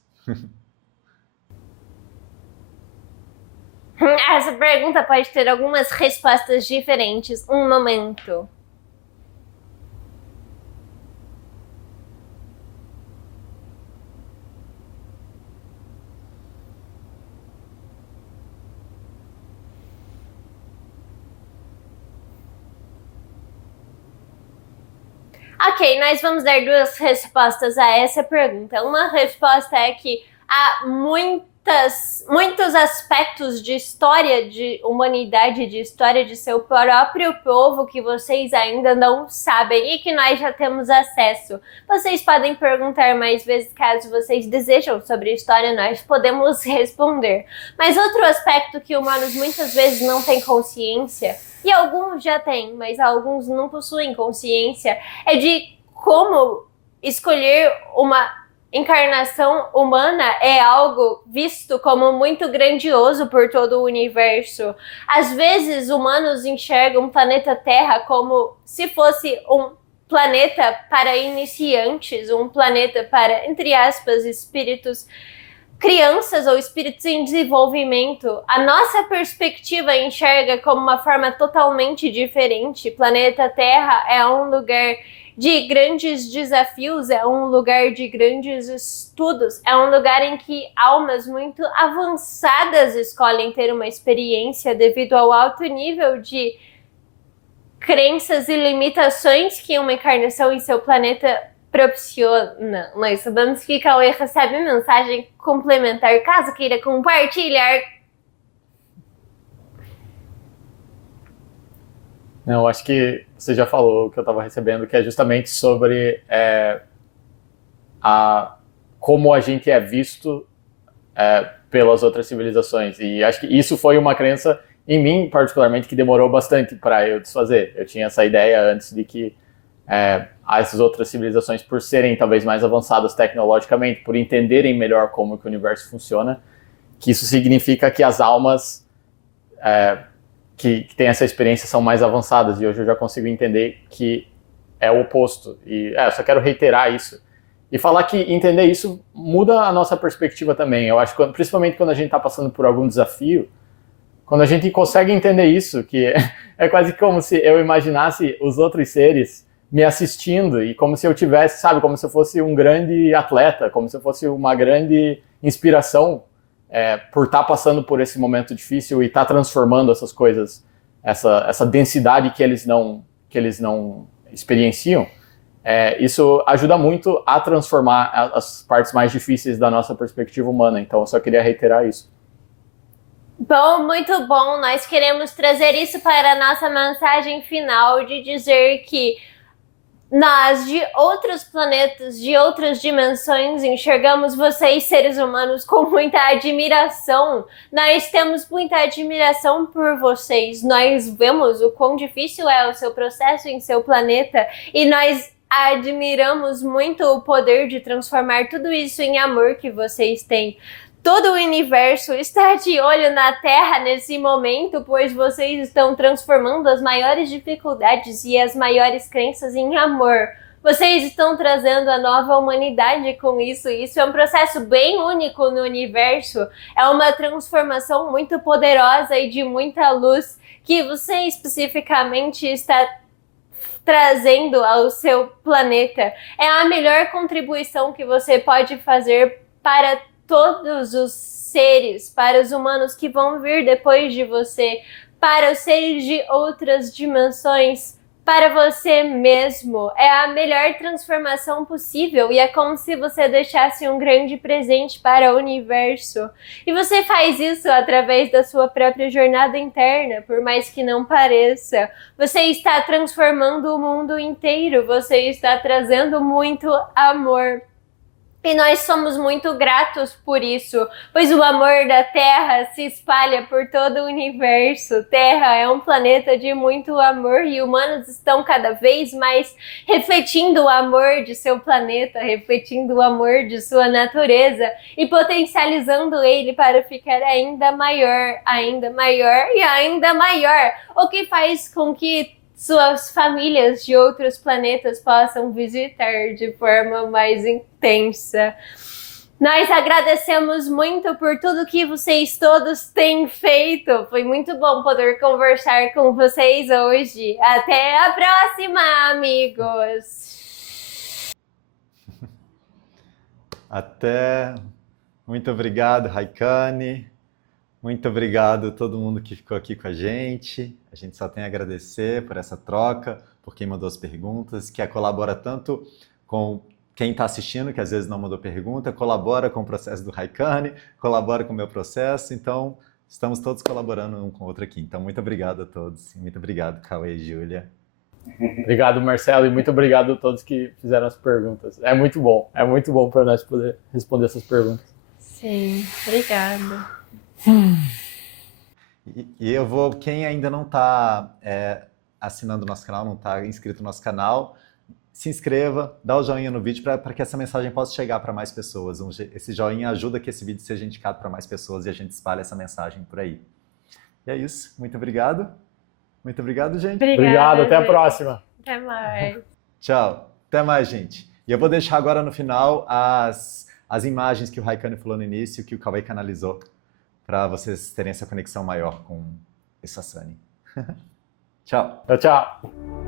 Essa pergunta pode ter algumas respostas diferentes. Um momento. Ok, nós vamos dar duas respostas a essa pergunta. Uma resposta é que há muitos aspectos de história de humanidade, de história de seu próprio povo que vocês ainda não sabem e que nós já temos acesso. Vocês podem perguntar mais vezes caso vocês desejam sobre a história, nós podemos responder. Mas outro aspecto que humanos muitas vezes não têm consciência, e alguns já têm, mas alguns não possuem consciência, é de como escolher uma encarnação humana é algo visto como muito grandioso por todo o universo. Às vezes, humanos enxergam o planeta Terra como se fosse um planeta para iniciantes, um planeta para, entre aspas, espíritos, crianças ou espíritos em desenvolvimento. A nossa perspectiva enxerga como uma forma totalmente diferente. Planeta Terra é um lugar de grandes desafios, é um lugar de grandes estudos, é um lugar em que almas muito avançadas escolhem ter uma experiência devido ao alto nível de crenças e limitações que uma encarnação em seu planeta propiciona. Nós sabemos que Cauê recebe mensagem complementar, caso queira compartilhar. Não, acho que você já falou o que eu estava recebendo, que é justamente sobre como a gente é visto pelas outras civilizações. E acho que isso foi uma crença em mim, particularmente, que demorou bastante para eu desfazer. Eu tinha essa ideia antes de que essas outras civilizações, por serem talvez mais avançadas tecnologicamente, por entenderem melhor como que o universo funciona, que isso significa que as almas que têm essa experiência são mais avançadas, e hoje eu já consigo entender que é o oposto. E eu só quero reiterar isso. E falar que entender isso muda a nossa perspectiva também. Eu acho que, principalmente quando a gente está passando por algum desafio, quando a gente consegue entender isso, que é quase como se eu imaginasse os outros seres me assistindo, e como se eu tivesse, sabe, como se eu fosse um grande atleta, como se eu fosse uma grande inspiração, por estar passando por esse momento difícil e estar transformando essas coisas, essa densidade que eles não experienciam. Isso ajuda muito a transformar as partes mais difíceis da nossa perspectiva humana. Então, eu só queria reiterar isso. Bom, muito bom. Nós queremos trazer isso para a nossa mensagem final, de dizer que nós, de outros planetas, de outras dimensões, enxergamos vocês, seres humanos, com muita admiração. Nós temos muita admiração por vocês. Nós vemos o quão difícil é o seu processo em seu planeta, e nós admiramos muito o poder de transformar tudo isso em amor que vocês têm. Todo o universo está de olho na Terra nesse momento, pois vocês estão transformando as maiores dificuldades e as maiores crenças em amor. Vocês estão trazendo a nova humanidade com isso. Isso é um processo bem único no universo. É uma transformação muito poderosa e de muita luz que você especificamente está trazendo ao seu planeta. É a melhor contribuição que você pode fazer para todos os seres, para os humanos que vão vir depois de você, para os seres de outras dimensões, para você mesmo. É a melhor transformação possível, e é como se você deixasse um grande presente para o universo. E você faz isso através da sua própria jornada interna, por mais que não pareça. Você está transformando o mundo inteiro, você está trazendo muito amor. E nós somos muito gratos por isso, pois o amor da Terra se espalha por todo o universo. Terra é um planeta de muito amor e humanos estão cada vez mais refletindo o amor de seu planeta, refletindo o amor de sua natureza e potencializando ele para ficar ainda maior e ainda maior, o que faz com que suas famílias de outros planetas possam visitar de forma mais intensa. Nós agradecemos muito por tudo que vocês todos têm feito. Foi muito bom poder conversar com vocês hoje. Até a próxima, amigos! Até. Muito obrigado, Raikane. Muito obrigado a todo mundo que ficou aqui com a gente. A gente só tem a agradecer por essa troca, por quem mandou as perguntas, que colabora tanto com quem está assistindo, que às vezes não mandou pergunta, colabora com o processo do Raikane, colabora com o meu processo. Então, estamos todos colaborando um com o outro aqui. Então, muito obrigado a todos. Muito obrigado, Cauê e Júlia. Obrigado, Marcelo, e muito obrigado a todos que fizeram as perguntas. É muito bom para nós poder responder essas perguntas. Sim, obrigada. E eu vou, quem ainda não está assinando o nosso canal, não está inscrito no nosso canal, se inscreva, dá o joinha no vídeo para que essa mensagem possa chegar para mais pessoas. Esse joinha ajuda que esse vídeo seja indicado para mais pessoas e a gente espalhe essa mensagem por aí. E é isso, muito obrigado. Muito obrigado, gente. Obrigado, até a próxima. Até mais. Tchau, até mais, gente. E eu vou deixar agora no final as imagens que o Raikane falou no início, que o Cauê canalizou, para vocês terem essa conexão maior com essa Sunny. Tchau. Tchau.